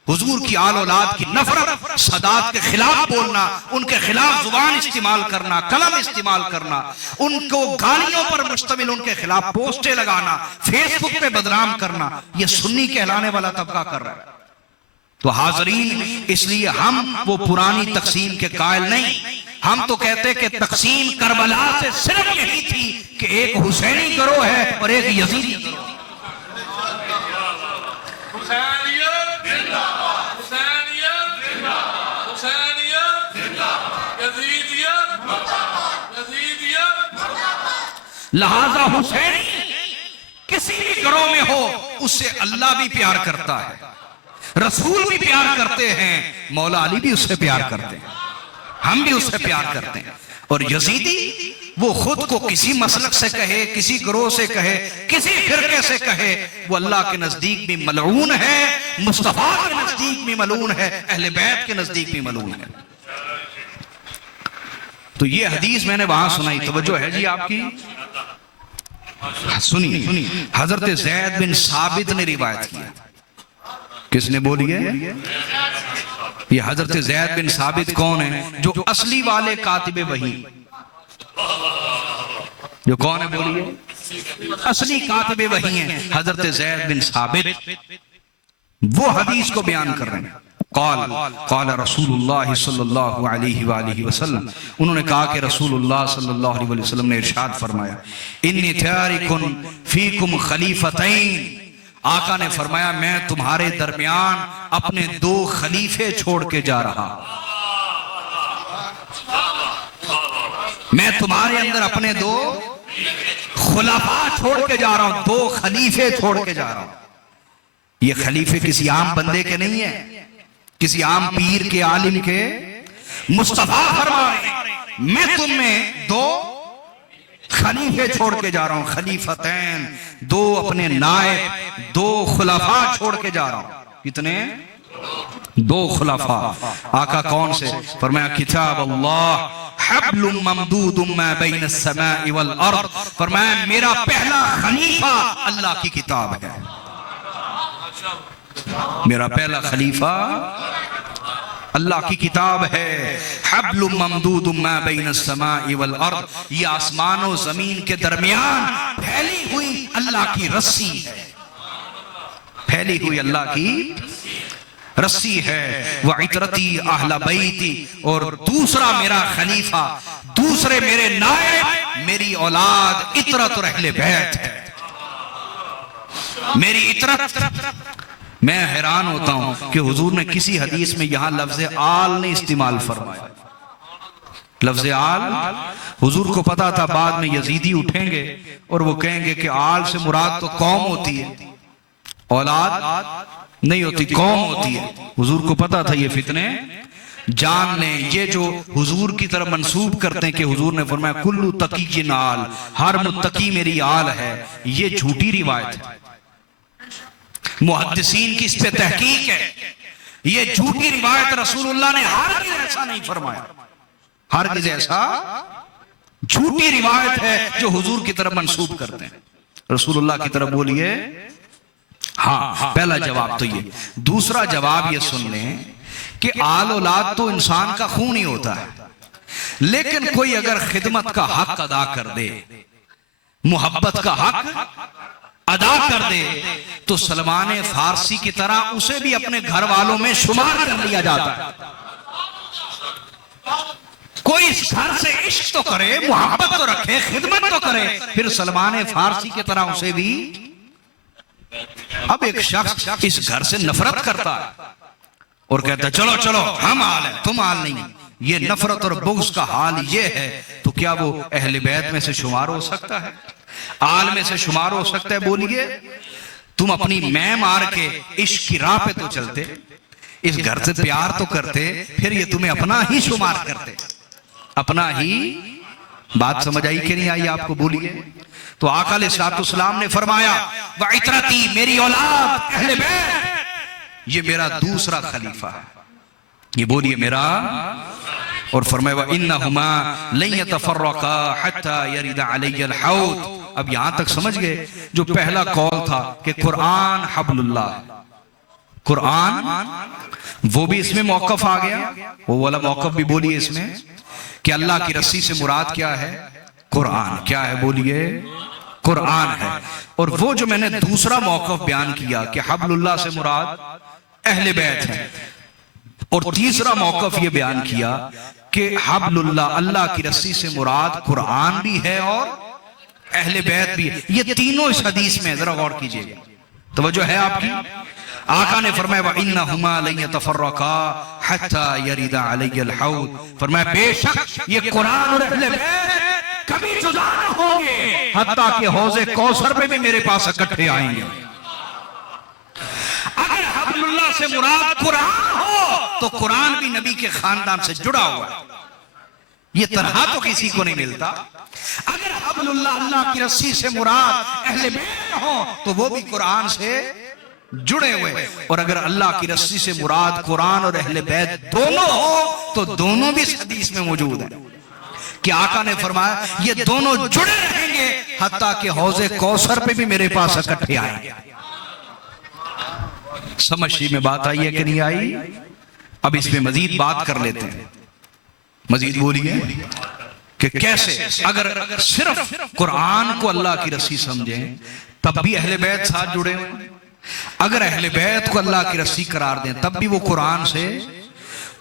हुजूर की आल औलाद की नफरत, सदात के खिलाफ बोलना, उनके खिलाफ जुबान इस्तेमाल करना, कलम इस्तेमाल करना, उनको गालियों पर मुश्तमिल उनके खिलाफ पोस्टें लगाना, फेसबुक पे बदनाम करना, यह सुन्नी कहलाने वाला तबका कर रहा है। तो हाजरीन, इसलिए हम वो पुरानी तकसीम के कायल नहीं। हम तो कहते कि तकसीम करबला से सिर्फ यही थी कि एक हुसैनी गिरोह है और एक यजीदी गिरोह। लिहाजा हुसैनी किसी भी गिरोह में हो, उससे अल्लाह भी प्यार करता है, रसूल भी प्यार करते हैं, मौला अली भी उससे प्यार करते हैं, हम भी उससे प्यार करते हैं। और यजीदी वो खुद को किसी मसलक से कहे, किसी गिरोह से कहे, किसी फिरके से कहे, वो अल्लाह के नजदीक भी मलऊन है, मुस्तफा के नजदीक भी मलऊन है, अहले बैत के नजदीक भी मलऊन है। तो ये हदीस मैंने वहां सुनाई, तवज्जो है जी आपकी? सुनिए, हजरत ज़ैद बिन साबित ने रिवायत किया। किसने बोली है? ये हजरत ज़ैद बिन साबित कौन है? जो असली वाले कातिबे वही, जो कौन है बोलिए? असली कातिबे वही हैं, हजरत ज़ैद बिन साबित। वो हदीस को बयान कर रहे हैं। क़ाल रसूलुल्लाह सल्लल्लाहु अलैहि वसल्लम, उन्होंने कहा कि रसूलुल्लाह सल्लल्लाहु अलैहि वसल्लम ने इरशाद फरमाया, इन्नी तारिकुन फीकुम खलीफतैन, आका ने फरमाया मैं तुम्हारे दरमियान अपने दो खलीफे छोड़ के जा रहा, मैं तुम्हारे अंदर अपने दो खुलाफा छोड़ के जा रहा हूं, दो खलीफे छोड़ के जा रहा हूं। ये खलीफे किसी आम बंदे के नहीं है, किसी आम पीर के, आलिम के। मुस्तफा फरमा रहे मैं तुम में दो खलीफे छोड़ के जा रहा हूं, खलीफतैन, दो अपने नायब, दो खुलाफा छोड़ के जा रहा हूं। कितने? दो खुलाफा। आका कौन से? फरमाया किताब अल्लाह हब्लुम ममदूदुम मा बैन अस्समाई वल अर्द, फरमाया मेरा पहला खलीफा अल्लाह की किताब है, मेरा पहला खलीफा अल्लाह की किताब है। हब्लुम ममदूदुम मा बैन अस्समाई वल अर्द, ये आसमान और जमीन के दरमियान फैली हुई अल्लाह की रस्सी है, फैली हुई अल्लाह की रस्सी है। व इतरती अहला बैती, और दूसरा मेरा खलीफा, दूसरे मेरे नायब, मेरी औलाद इतरत और अहले बैत है, मेरी इतरत। मैं हैरान होता हूं कि हुजूर ने किसी हदीस में यहां लफ्ज़ आल नहीं इस्तेमाल फरमाया। लफ्ज़ आल, हुजूर को पता था बाद में यजीदी उठेंगे और वो कहेंगे कि आल से मुराद तो कौम होती है, औलाद नहीं होती, कौम होती है। हुजूर को पता था ये फितने जान लें। ये जो हुजूर की तरफ मंसूब करते हैं कि हुजूर ने फरमाया कुल्लु तकी आल, हर मुत्तकी मेरी आल है, ये झूठी रिवायत है। मुहद्दिसीन की इस पे तहकीक है, ये झूठी रिवायत, रसूलुल्लाह ने हरगिज़ ऐसा नहीं फरमाया, हरगिज़ ऐसा झूठी रिवायत है जो हुजूर की तरफ मंसूब करते हैं। रसूलुल्लाह की तरफ बोलिए। हाँ, पहला जवाब तो ये। दूसरा जवाब ये सुन लें कि आल औलाद तो इंसान का खून ही होता है, लेकिन कोई अगर खिदमत का हक अदा कर दे, मोहब्बत का हक अदा कर दे, तो सलमान फारसी की तरह उसे भी अपने घर वालों में शुमार कर लिया जाता है। कोई इस घर से इश्क तो करे, मोहब्बत तो रखे, खिदमत तो करे, फिर सलमान फारसी की तरह उसे भी। अब एक शख्स इस घर से नफरत करता है और कहता है चलो चलो हम हाल है, तुम हाल नहीं। ये नफरत और बुग़्ज़ का हाल ये है, तो क्या वो अहले बैत में से शुमार हो सकता है? आल में से शुमार हो सकता है? बोलिए। तुम अपनी मैं मार के इश्क की राह पे तो चलते, इस घर से प्यार तो करते, फिर ये तुम्हें अपना ही शुमार करते, अपना ही। बात समझ आई कि नहीं आई आपको? बोलिए। तो आका अलैहिस्सलाम ने फरमाया व इतरती, मेरी औलाद अहले बैत, ये मेरा दूसरा खलीफा है। ये बोलिए मेरा। और फरमाया व इन्नहुमा लन यतफर्रका हत्ता यरिदा अलैयल हौद। अब यहां तक समझ गए? जो पहला कौल था कि कुरान हब्लुल्लाह, कुरान, वो भी इसमें मौकफ आ गया। वो वाला मौकफ भी बोलिए इसमें कि अल्लाह की रस्सी से मुराद क्या है? कुरान। क्या है? बोलिए। कुरान है। और वो जो मैंने दूसरा मौकफ बयान किया कि हब्लुल्लाह से मुराद अहले बैत है, और तीसरा मौकफ ये बयान किया कि हब्लुल्लाह, अल्लाह की रस्सी से मुराद कुरान भी है और अहले बैत भी है। ये तीनों इस हदीस में, जरा गौर कीजिएगा, तवज्जो है आपकी? आका ने फरमाया व इन्नहुमा लन यतफर्रका हत्ता यरिदा अलैयल हौद। फरमाया बेशक ये कुरान और अहले बैत कभी जुदा न होंगे हत्ता कि हौज़े कौसर पे भी मेरे पास इकट्ठे आएंगे। अगर हब्लुल्लाह से मुराद कुरान हो तो कुरान भी नबी के खानदान से जुड़ा हुआ है, ये तनहा तो किसी को नहीं मिलता। अगर हब्लुल्लाह, अल्लाह की रस्सी से मुराद अहले बैत हो तो वो भी कुरान से जुड़े हुए। और अगर अल्लाह की रस्सी से मुराद कुरान और अहले बैत दोनों हो तो दोनों भी इस हदीस में मौजूद है कि आका ने फरमाया ये दोनों जुड़े रहेंगे हत्ता कि हौज़े कौसर पे भी मेरे पास इकट्ठे आएंगे। समझी में बात आई है कि नहीं आई? अब इसमें मजीद बात कर लेते हैं। मजीद बोलिए कि कैसे अगर सिर्फ कुरान को अल्लाह की रस्सी समझें तब भी अहले बैत साथ जुड़े हुए, अगर अहले बैत को अल्लाह की रस्सी करार दें तब भी वो कुरान से,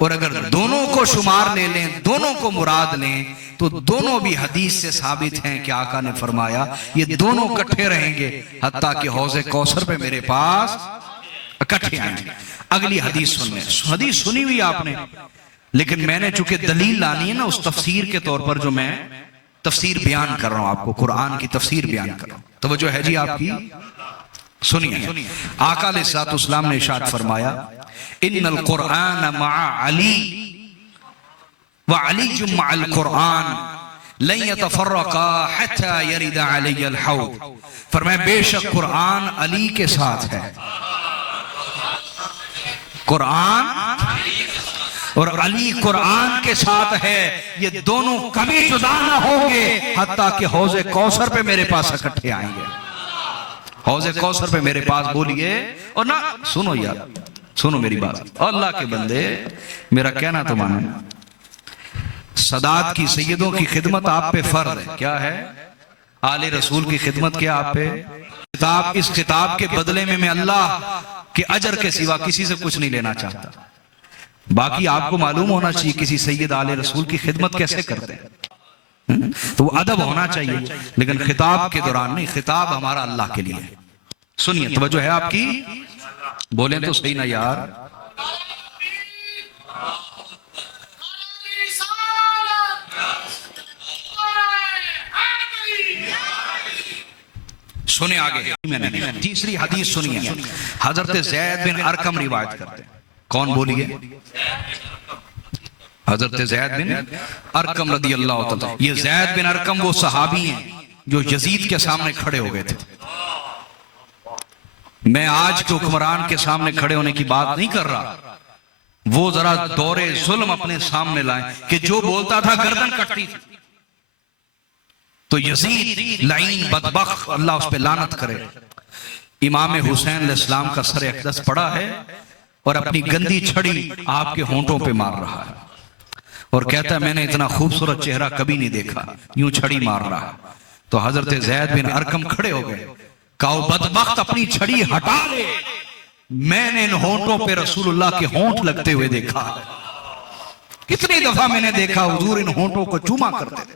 और अगर दोनों को शुमार ले लें, दोनों को मुराद लें, तो दोनों भी हदीस से साबित हैं कि आका ने फरमाया ये दोनों इकट्ठे रहेंगे हत्ता कि हौज़े कौसर पे मेरे पास इकट्ठे आएंगे। अगली हदीस सुन लें। हदीस सुनी हुई आपने, लेकिन मैंने चूंकि दलील लानी है ना उस तफसीर के तौर पर, जो मैं तफसीर बयान कर रहा हूं आपको, कुरान की तफसीर बयान कर रहा हूं, तो वो जो है जी आपकी सुनिए। आका अलैहिस्सलाम ने इरशाद फरमाया इन्नल कुरान मअ अली व अली मअल कुरान लन यतफर्रका हत्ता यरिदा अलैयल हौद। फरमाया बेशक कुरान अली के साथ है, कुरान और अली कुरान के साथ है, ये दोनों कभी जुदा ना होंगे हत्ता कि हौज़े कौसर पे मेरे पास इकट्ठे आएंगे। हौज़े कौसर पे मेरे पास, बोलिए। और ना सुनो यार, सुनो मेरी बात, अल्लाह के बंदे, मेरा कहना तो माने। सदात की सैयदों की खिदमत आप पे फर्ज है। क्या है? आले रसूल की खिदमत क्या आप पे? किताब, इस किताब के बदले में मैं अल्लाह के अजर के सिवा किसी से कुछ नहीं लेना चाहता। बाकी आपको मालूम होना चाहिए किसी सैयद आले रसूल की खिदमत कैसे करते हैं, तो वो अदब होना चाहिए, लेकिन खिताब के दौरान नहीं। खिताब हमारा अल्लाह के लिए। सुनिए, तवज्जो है आपकी? बोले तो सही ना यार। सुने आगे, मैंने तीसरी हदीस सुनिए। हजरत ज़ैद बिन अरकम रिवायत करते हैं। कौन? बोलिए। हजरत ज़ैद बिन अरकम रदी अल्लाह तआला। ये ज़ैद बिन अरकम वो सहाबी हैं जो यजीद के सामने खड़े हो गए थे। मैं आज के हुक्मरान के सामने खड़े होने की बात नहीं कर रहा, वो जरा दौरे जुल्म अपने सामने लाए कि जो बोलता था गर्दन कटती थी। तो यजीद लाइन बदबख्त, अल्लाह उस पे लानत करे, इमाम हुसैन अलैहिस्सलाम का सर अक़दस पड़ा है और अपनी गंदी छड़ी आपके होंठों पे मार रहा है और कहता है मैंने इतना खूबसूरत चेहरा कभी नहीं देखा, यूं छड़ी मार रहा है। तो हजरत ज़ैद बिन अरकम खड़े हो गए, कहा बदबख्त अपनी छड़ी हटा ले, मैंने इन होंठों पे रसूलुल्लाह के होंठ लगते हुए देखा। कितनी दफा मैंने देखा हुजूर इन होंठों को चूमा करते थे।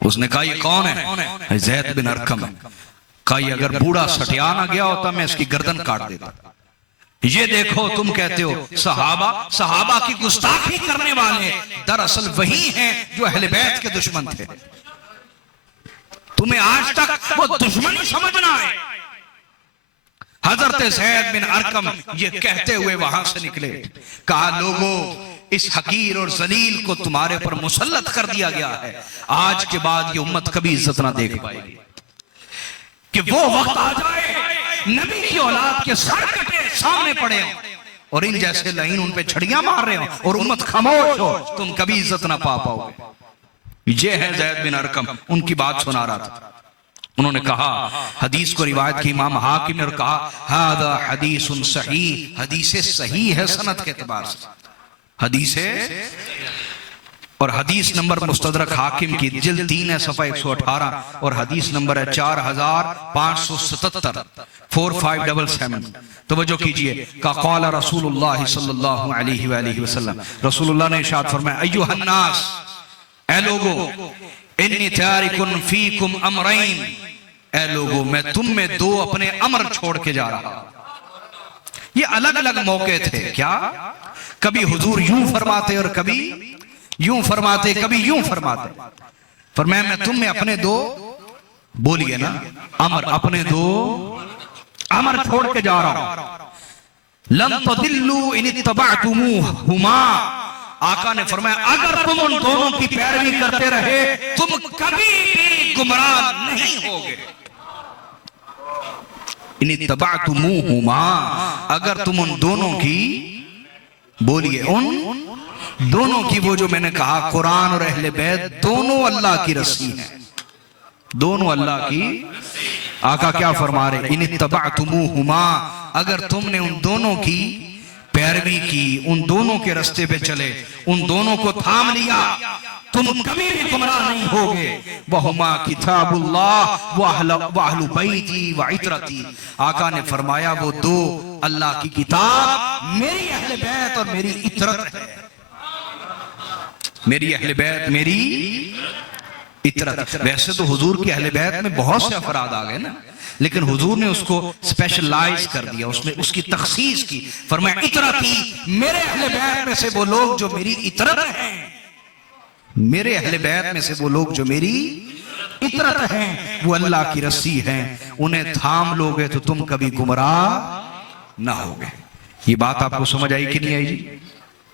उसने कहा ये कौन है? ज़ैद बिन अरकम है। कहा ये अगर बूढ़ा सटिया ना गया होता मैं इसकी गर्दन काट देता। ये देखो तुम कहते हो सहाबा की गुस्ताखी करने वाले दरअसल वही हैं जो अहले बैत के दुश्मन थे। तुम्हें आज तक वो दुश्मनी समझना है। हजरत ज़ैद बिन अरकम ये कहते हुए वहां से निकले। कहा लोगों, इस हकीर और जलील को तुम्हारे पर मुसल्लत कर दिया गया है। आज के बाद ये उम्मत कभी इज्जत ना देख पाएगी। कि वो वक्त आ जाए नबी की औलाद के सर कटे सामने पड़े हो और इन जैसे लाइन उन पे छड़ियां मार रहे हो और उम्मत खामोश हो, तुम कभी इज्जत ना पा पाओगे। ये है ज़ैद बिन अरकम। उनकी बात सुना रहा था। उन्होंने कहा, हदीस को रिवायत की इमाम हाकिम ने और कहा हादा हदीसुन सही, हदीस सही है सनद के एतबार से, हदीस है। और हदीस नंबर मुस्तदरक हाकिम की जिल्द 3 है सफ़ा 118 और हदीस नंबर है 4577 4577। तवज्जो कीजिए। का क़ाल रसूलुल्लाह सल्लल्लाहु अलैहि वसल्लम, रसूलुल्लाह ने इरशाद फरमाया अय्युहन नास, ऐ लोगों, इन्नी तारिकुन फीकुम अमरैन, ऐ लोगों मैं तुम में दो अपने अमर छोड़ के जा रहा। ये अलग अलग मौके थे। क्या? कभी हुजूर यूं फरमाते और कभी यूं फरमाते, कभी यूं फरमाते। फरमाया मैं तुम में अपने दो, बोलिए ना, अमर, अपने दो अमर छोड़ के जा रहा हूं। लन तदिल्लु इन इत्तबअतुमुहुमा, आका ने फरमाया अगर तुम उन दोनों की पैरवी करते रहे तुम कभी भी गुमराह नहीं होगे। इन इत्तबअतुमुहुमा, अगर तुम उन दोनों की, बोलिए उन दोनों की, वो जो मैंने कहा कुरान और अहले बैत दोनों अल्लाह की रस्सी हैं, दोनों अल्लाह की। आका क्या फरमा रहे? इन इत्तबअतुमुहुमा, अगर तुमने उन दोनों की पैरवी की, उन दोनों के रास्ते पे चले, उन दोनों को थाम लिया, तुम कभी भी गुमराह नहीं होगे। वहुमा किताबुल्लाह व अहलु बैती व इतरती, आका ने फरमाया वो दो अल्लाह की किताब, मेरी अहले बैत और मेरी इतरत है। मेरी अहले बैत, मेरी इतरत। वैसे तो हुजूर के अहले बैत में बहुत से अफराद आ गए ना, लेकिन हुजूर ने उसको स्पेशलाइज कर दिया, उसमें उसकी तखसीस की। फरमाया इतरती, मेरे अहले बैत में से वो लोग जो मेरी इतरत हैं, मेरे अहले बैत में से वो लोग जो मेरी इतरत हैं, वो अल्लाह की रस्सी हैं, उन्हें थाम लोगे तो तुम कभी गुमराह ना होगे। ये बात आपको समझ आई कि नहीं आई जी?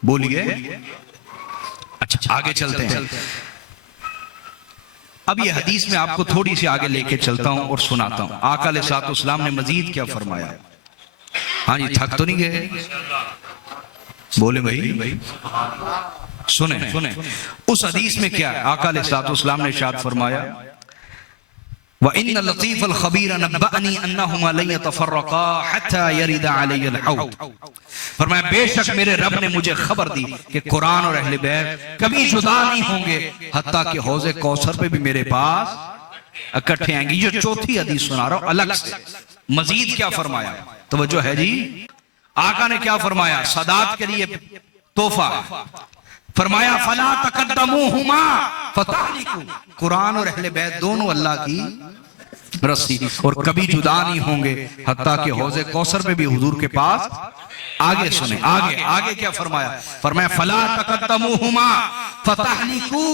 बोलिए। अच्छा आगे चलते हैं। अब ये हदीस में आपको थोड़ी सी आगे लेके चलता हूं और सुनाता हूं। आका अलैहिस्सलाम ने मजीद क्या फरमाया। हाँ जी, थक तो नहीं गए? बोले भाई, सुने उस हदीस में क्या है। आका अलैहिस्सलाम ने इरशाद फरमाया व इन्न लतीफ अल खबीर नब्बअनी अन्नहुमा लन यतफर्रका हत्ता यरिदा अलैहि अल हौद। फरमाया बेशक मेरे रब ने मुझे खबर दी कि कुरान और अहले बैत कभी जुदा नहीं होंगे हत्ता कि हौज़े कौसर पे भी मेरे पास इकट्ठे आएंगे। ये चौथी हदीस सुना रहा हूं अलग से। मजीद क्या फरमाया, तवज्जो है जी। आका ने क्या फरमाया, सदात के लिए तोहफा। फरमाया फला तकद्दमुहुमा फतहलिकू, कुरान और अहले बैत दोनों अल्लाह की रस्सी और कभी जुदा नहीं होंगे हत्ता कि हौज़े कौसर पे भी हुजूर के पास। आगे सुने, आगे क्या फरमाया। फरमाया फला तकद्दमुहुमा फतहलिकू,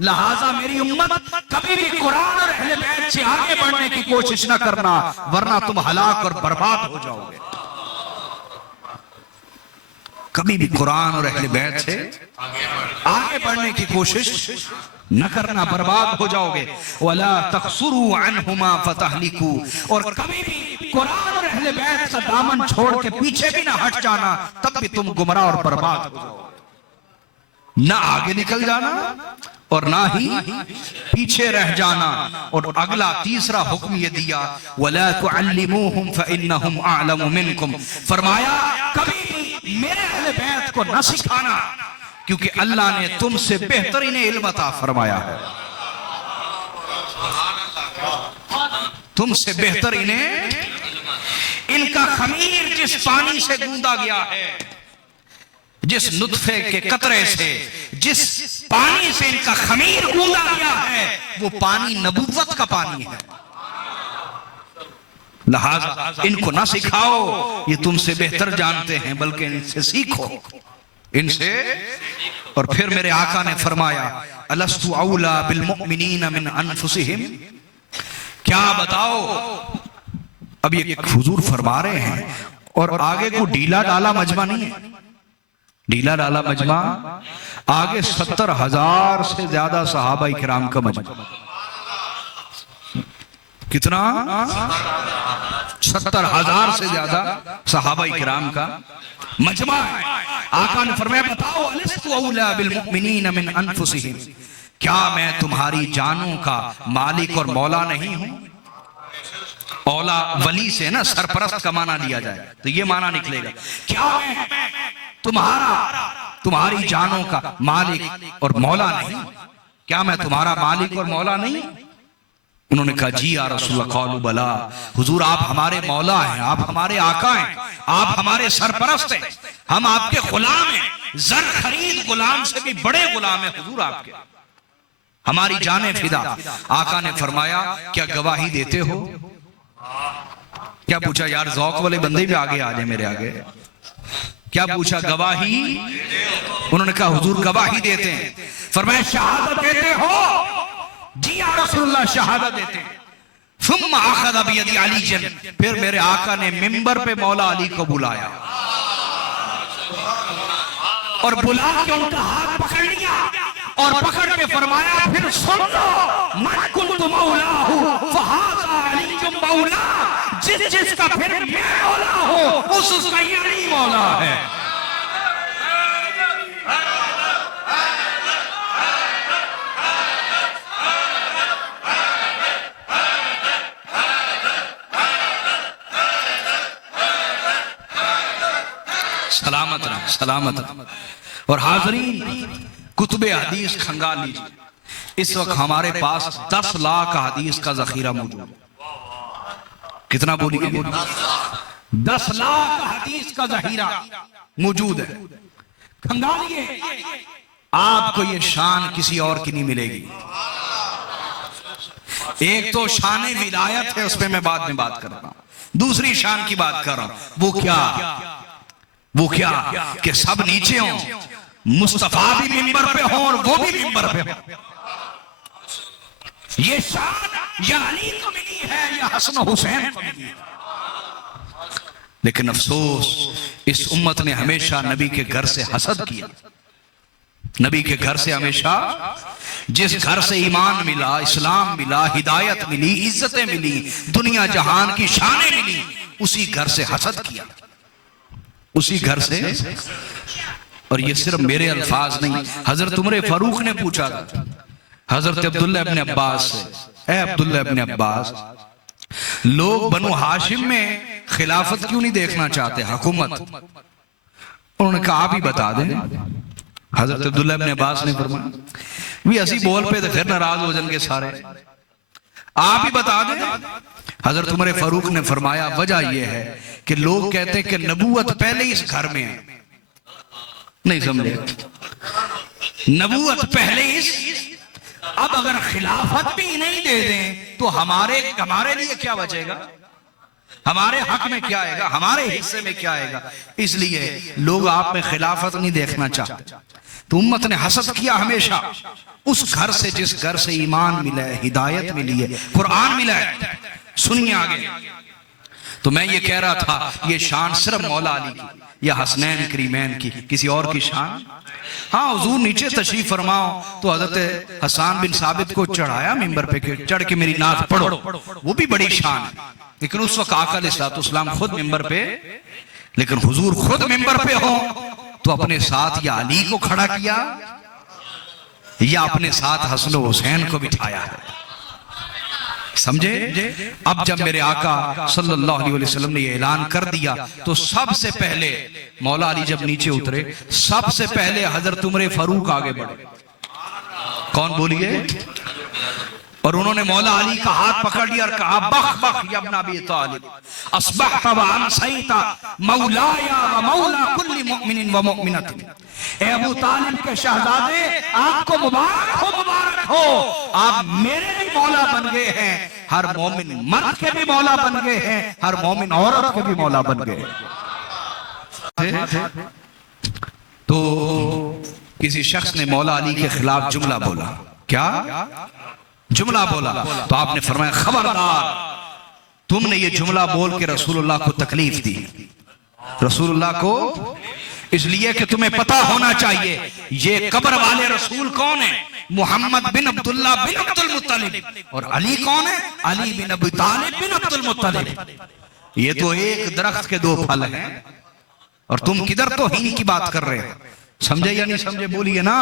लिहाजा मेरी उम्मत कभी भी कुरान और अहले बैत से आगे बढ़ने की कोशिश न करना, वरना तुम हलाक और बर्बाद हो जाओगे। कभी भी कुरान और अहले बैत से आगे बढ़ने की कोशिश न करना, बर्बाद हो जाओगे। वला तखसुरू अन्हुमा फतहलिकू, और कभी भी कुरान और अहले बैत का दामन छोड़ के पीछे भी ना हट जाना, तब भी तुम गुमराह और बर्बाद हो जाओगे। ना आगे निकल जाना और ना ही पीछे रह जाना। और अगला तीसरा हुक्म ये दिया वला तुअल्लिमूहुम फइन्नहुम अअलमु मिनकुम, फरमाया कभी मेरे अहले बैत को न सिखाना क्योंकि अल्लाह ने तुमसे बेहतरीन इल्म अता फरमाया है। तुमसे बेहतरीन इनका खमीर जिस पानी से गूंदा गया है, जिस नुत्फे के कतरे से, जिस पानी से इनका खमीर गूंदा गया है, वो पानी नबुव्वत का पानी है। लिहाजा इनको ना सिखाओ, ये तुमसे बेहतर जानते हैं, बल्कि इनसे सीखो, इनसे। और फिर मेरे आका ने फरमाया, अलस्तु औला बिल मुमिनीन मिन अनफुसिहिम, क्या बताओ। अब ये हुजूर फरमा रहे हैं, और आगे को ढीला डाला मजमा नहीं है, ढीला डाला मजमा आगे 70,000 से ज्यादा सहाबा इकराम का मजमा। कितना? 70,000 से ज्यादा सहाबा इकराम का मजमा है। आका ने फरमाया, बताओ अलस्तु औला बिल मुमिनीन मिन अनफुसिहिम, क्या मैं तुम्हारी जानों का मालिक और मौला नहीं हूं? औला वली से ना सरपरस्त का माना लिया जाए तो ये माना निकलेगा, क्या मैं तुम्हारी जानों का मालिक और मौला नहीं? क्या मैं तुम्हारा मालिक और मौला नहीं? उन्होंने कहा, जी या रसूलल्लाह, क़ालू बला, हुजूर आप हमारे मौला हैं, आप हमारे आका हैं, आप हमारे सरपरस्त हैं, हम आपके गुलाम हैं, जर खरीद गुलाम से भी बड़े गुलाम हैं हुजूर आपके, हमारी जाने फिदा। आका ने फरमाया, क्या गवाही देते हो? क्या पूछा? यार ज़ौक़ वाले बंदे भी आगे आ जाए मेरे आगे। क्या पूछा? गवाही। उन्होंने कहा, हुजूर गवाही देते हैं। फरमाया, शहादत देते हो? जी या रसूलल्लाह, शहादत देते हैं। सुम्मा अख़ज़ बियदि अली जन, फिर मेरे आका ने मिंबर पे मौला अली को बुलाया और बुला के उनका हाथ पकड़ लिया और पकड़ के फरमाया, फिर सुन लो, मन कुन्तु मौलाहु फहाज़ा अली मौला, जिसका फिर मैं मौला हूं उसका ये अली मौला है। सलामत रहा, सलामत रहा। और हाज़रीन, कुतुबे हदीस खंगाल लीजिए, इस वक्त हमारे पास 10 लाख हदीस का जखीरा मौजूद है। कितना बोलिए? 10 लाख हदीस का जखीरा मौजूद है। खंगालिए, आपको ये शान किसी और की नहीं मिलेगी। एक तो शान विलायत है, उस पर मैं बाद में बात कर रहा हूं, दूसरी शान की बात कर रहा हूं। वो क्या कि सब नीचे हों, मुस्तफा भी मिंबर पे हो और वो भी मिंबर पे हो। ये शान या अली को मिली है या हसन हुसैन को मिली है। लेकिन अफसोस, इस उम्मत ने हमेशा नबी के घर से हसद किया। नबी के घर से हमेशा, जिस घर से ईमान मिला, इस्लाम मिला, हिदायत मिली, इज्जतें मिली, दुनिया जहान की शानें मिली, उसी घर से हसद किया, उसी घर से। और ये सिर्फ मेरे अल्फाज नहीं, हजरत उमर फारूक ने पूछा था हजरत अब्दुल्ला इब्न अब्बास से, ए अब्दुल्ला इब्न अब्बास, लोग बनु हाशिम में खिलाफत क्यों नहीं देखना चाहते, हुकूमत? उन्होंने कहा, आप ही बता दें। हजरत अब्दुल्ला इब्न अब्बास ने फरमाया, भी असी बोल पे तो फिर नाराज हो जाएंगे सारे, आप ही बता दें। हजरत उमर फारूक ने फरमाया, वजह यह है कि लोग कहते हैं कि नबूवत पहले ही इस घर में है। नहीं समझे? नबूवत पहले ही, अब अगर खिलाफत भी नहीं दे दें तो हमारे लिए क्या बचेगा, हमारे हक में क्या आएगा, हमारे हिस्से में क्या आएगा? इसलिए लोग आप में खिलाफत नहीं देखना चाहते। तो उम्मत ने हसद किया हमेशा उस घर से जिस घर से ईमान मिला है, हिदायत मिली है, कुरान मिला है। सुनिए आगे। तो मैं ये कह रहा था, ये शान सिर्फ मौला अली की या हसनैन करीमैन की, किसी और की शान? हाँ, हुजूर नीचे तशरीफ फरमाओ तो हजरत हसन बिन साबित को चढ़ाया मिंबर पे, चढ़ के मेरी नात पढ़ो, वो भी बड़ी शान है। लेकिन उस वक्त आका अलैहिस्सलाम खुद मिंबर पे, लेकिन हुजूर खुद मिंबर पे हो तो अपने साथ या अली को खड़ा किया या अपने साथ हसन हुसैन को बिठाया है। समझे? अब जब मेरे आका सल्लल्लाहु अलैहि वसल्लम ने ये ऐलान कर दिया तो सबसे पहले मौला अली जब नीचे उतरे, सबसे पहले हजरत उमर फारूक आगे बढ़े। कौन बोलिए? और उन्होंने मौला अली का हाथ पकड़ लिया और कहा, बख बख या इब्न अबी तालिब, अस्बहता व अमसैता मौलाया व मौला कुल्ली मुमिनिन व मुमिनतिन। ए अबू तालिब के शहजादे, आपको मुबारक हो, आप मेरे भी मौला बन गए हैं, हर मोमिन मर्द के भी मौला बन गए हैं, हर मोमिन औरत के भी मौला बन गए। तो किसी शख्स ने मौला अली के खिलाफ जुमला बोला, क्या जुमला बोला? तो आपने फरमाया, खबरदार, तुमने ये जुमला बोल के रसूलुल्लाह को तकलीफ दी। रसूलुल्लाह को इसलिए कि तुम्हें पता होना चाहिए ये कब्र वाले रसूल कौन है, मोहम्मद बिन अब्दुल्ला बिन अब्दुल मुत्तलिब, और अली कौन है, अली बिन अबी तालिब बिन अब्दुल मुत्तलिब। ये तो एक दरख्त के दो फल हैं, और तुम किधर तो हिंद की बात कर रहे हो। समझे या नहीं समझे, बोलिए ना।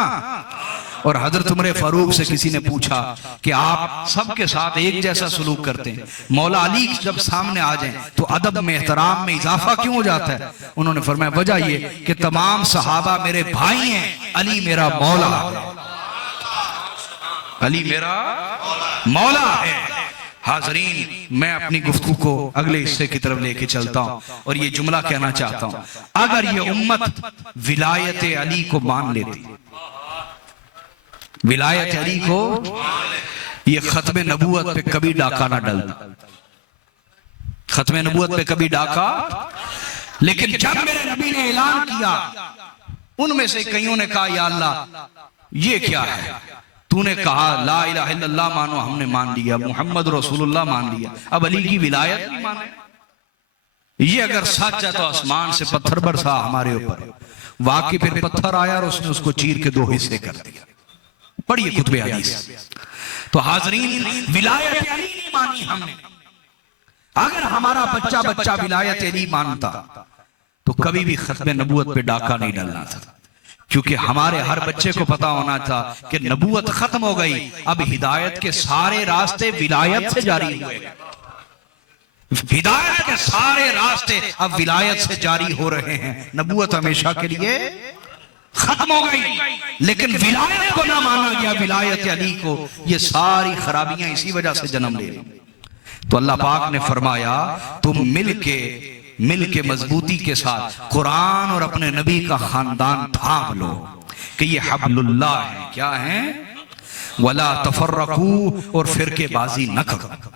और हजरत उमर फारूक से किसी ने पूछा कि आप सबके साथ एक जैसा सलूक करते हैं, मौला अली जब सामने आ जाएं तो अदब में, एहतराम में इजाफा क्यों हो जाता है? उन्होंने फरमाया, वजह ये कि तमाम सहाबा मेरे भाई हैं, अली मेरा मौला है, अली मेरा मौला है। हाजरीन, मैं अपनी गुफ्तगू को अगले हिस्से की तरफ लेके चलता हूं और ये जुमला कहना चाहता हूं, अगर ये उम्मत विलायत अली को मान लेती, विलायत अली को, ये खत्म नबूवत पे कभी डाका ना डलता, खत्म नबूवत पे कभी डाका। लेकिन जब मेरे नबी ने ऐलान किया, उनमें से कईयों ने कहा, या अल्लाह ये क्या है, तूने कहा ला इलाहा इल्लल्लाह मानो, हमने मान लिया, मुहम्मद रसूलुल्लाह मान लिया, अब अली की विलायत नहीं माने। ये अगर सच है तो आसमान से पत्थर बरसा हमारे ऊपर। वाकई फिर पत्थर आया और उसने उसको चीर के दो हिस्से कर दिया। पढ़िए कुतुबे हदीस। तो हाजरीन, विलायत अली नहीं मानी हमने। अगर हमारा बच्चा बच्चा विलायत अली मानता तो कभी भी खत्म नबूवत पे डाका नहीं डलना था, क्योंकि हमारे हर बच्चे को पता होना था कि नबूवत खत्म हो गई, अब हिदायत के सारे रास्ते विलायत से जारी हुए। हिदायत के सारे रास्ते अब विलायत से जारी हो रहे हैं। नबूवत हमेशा के लिए खत्म हो गई, लेकिन विलायत को ना माना गया, विलायत अली को। ये सारी खराबियां इसी वजह से जन्म ले रही। तो अल्लाह पाक ने फरमाया, तुम मिलके मजबूती के साथ कुरान और अपने नबी का खानदान थाम लो कि ये हब्लुल्लाह है। क्या है? वला तफर्रकू, और फिरके बाजी न करो।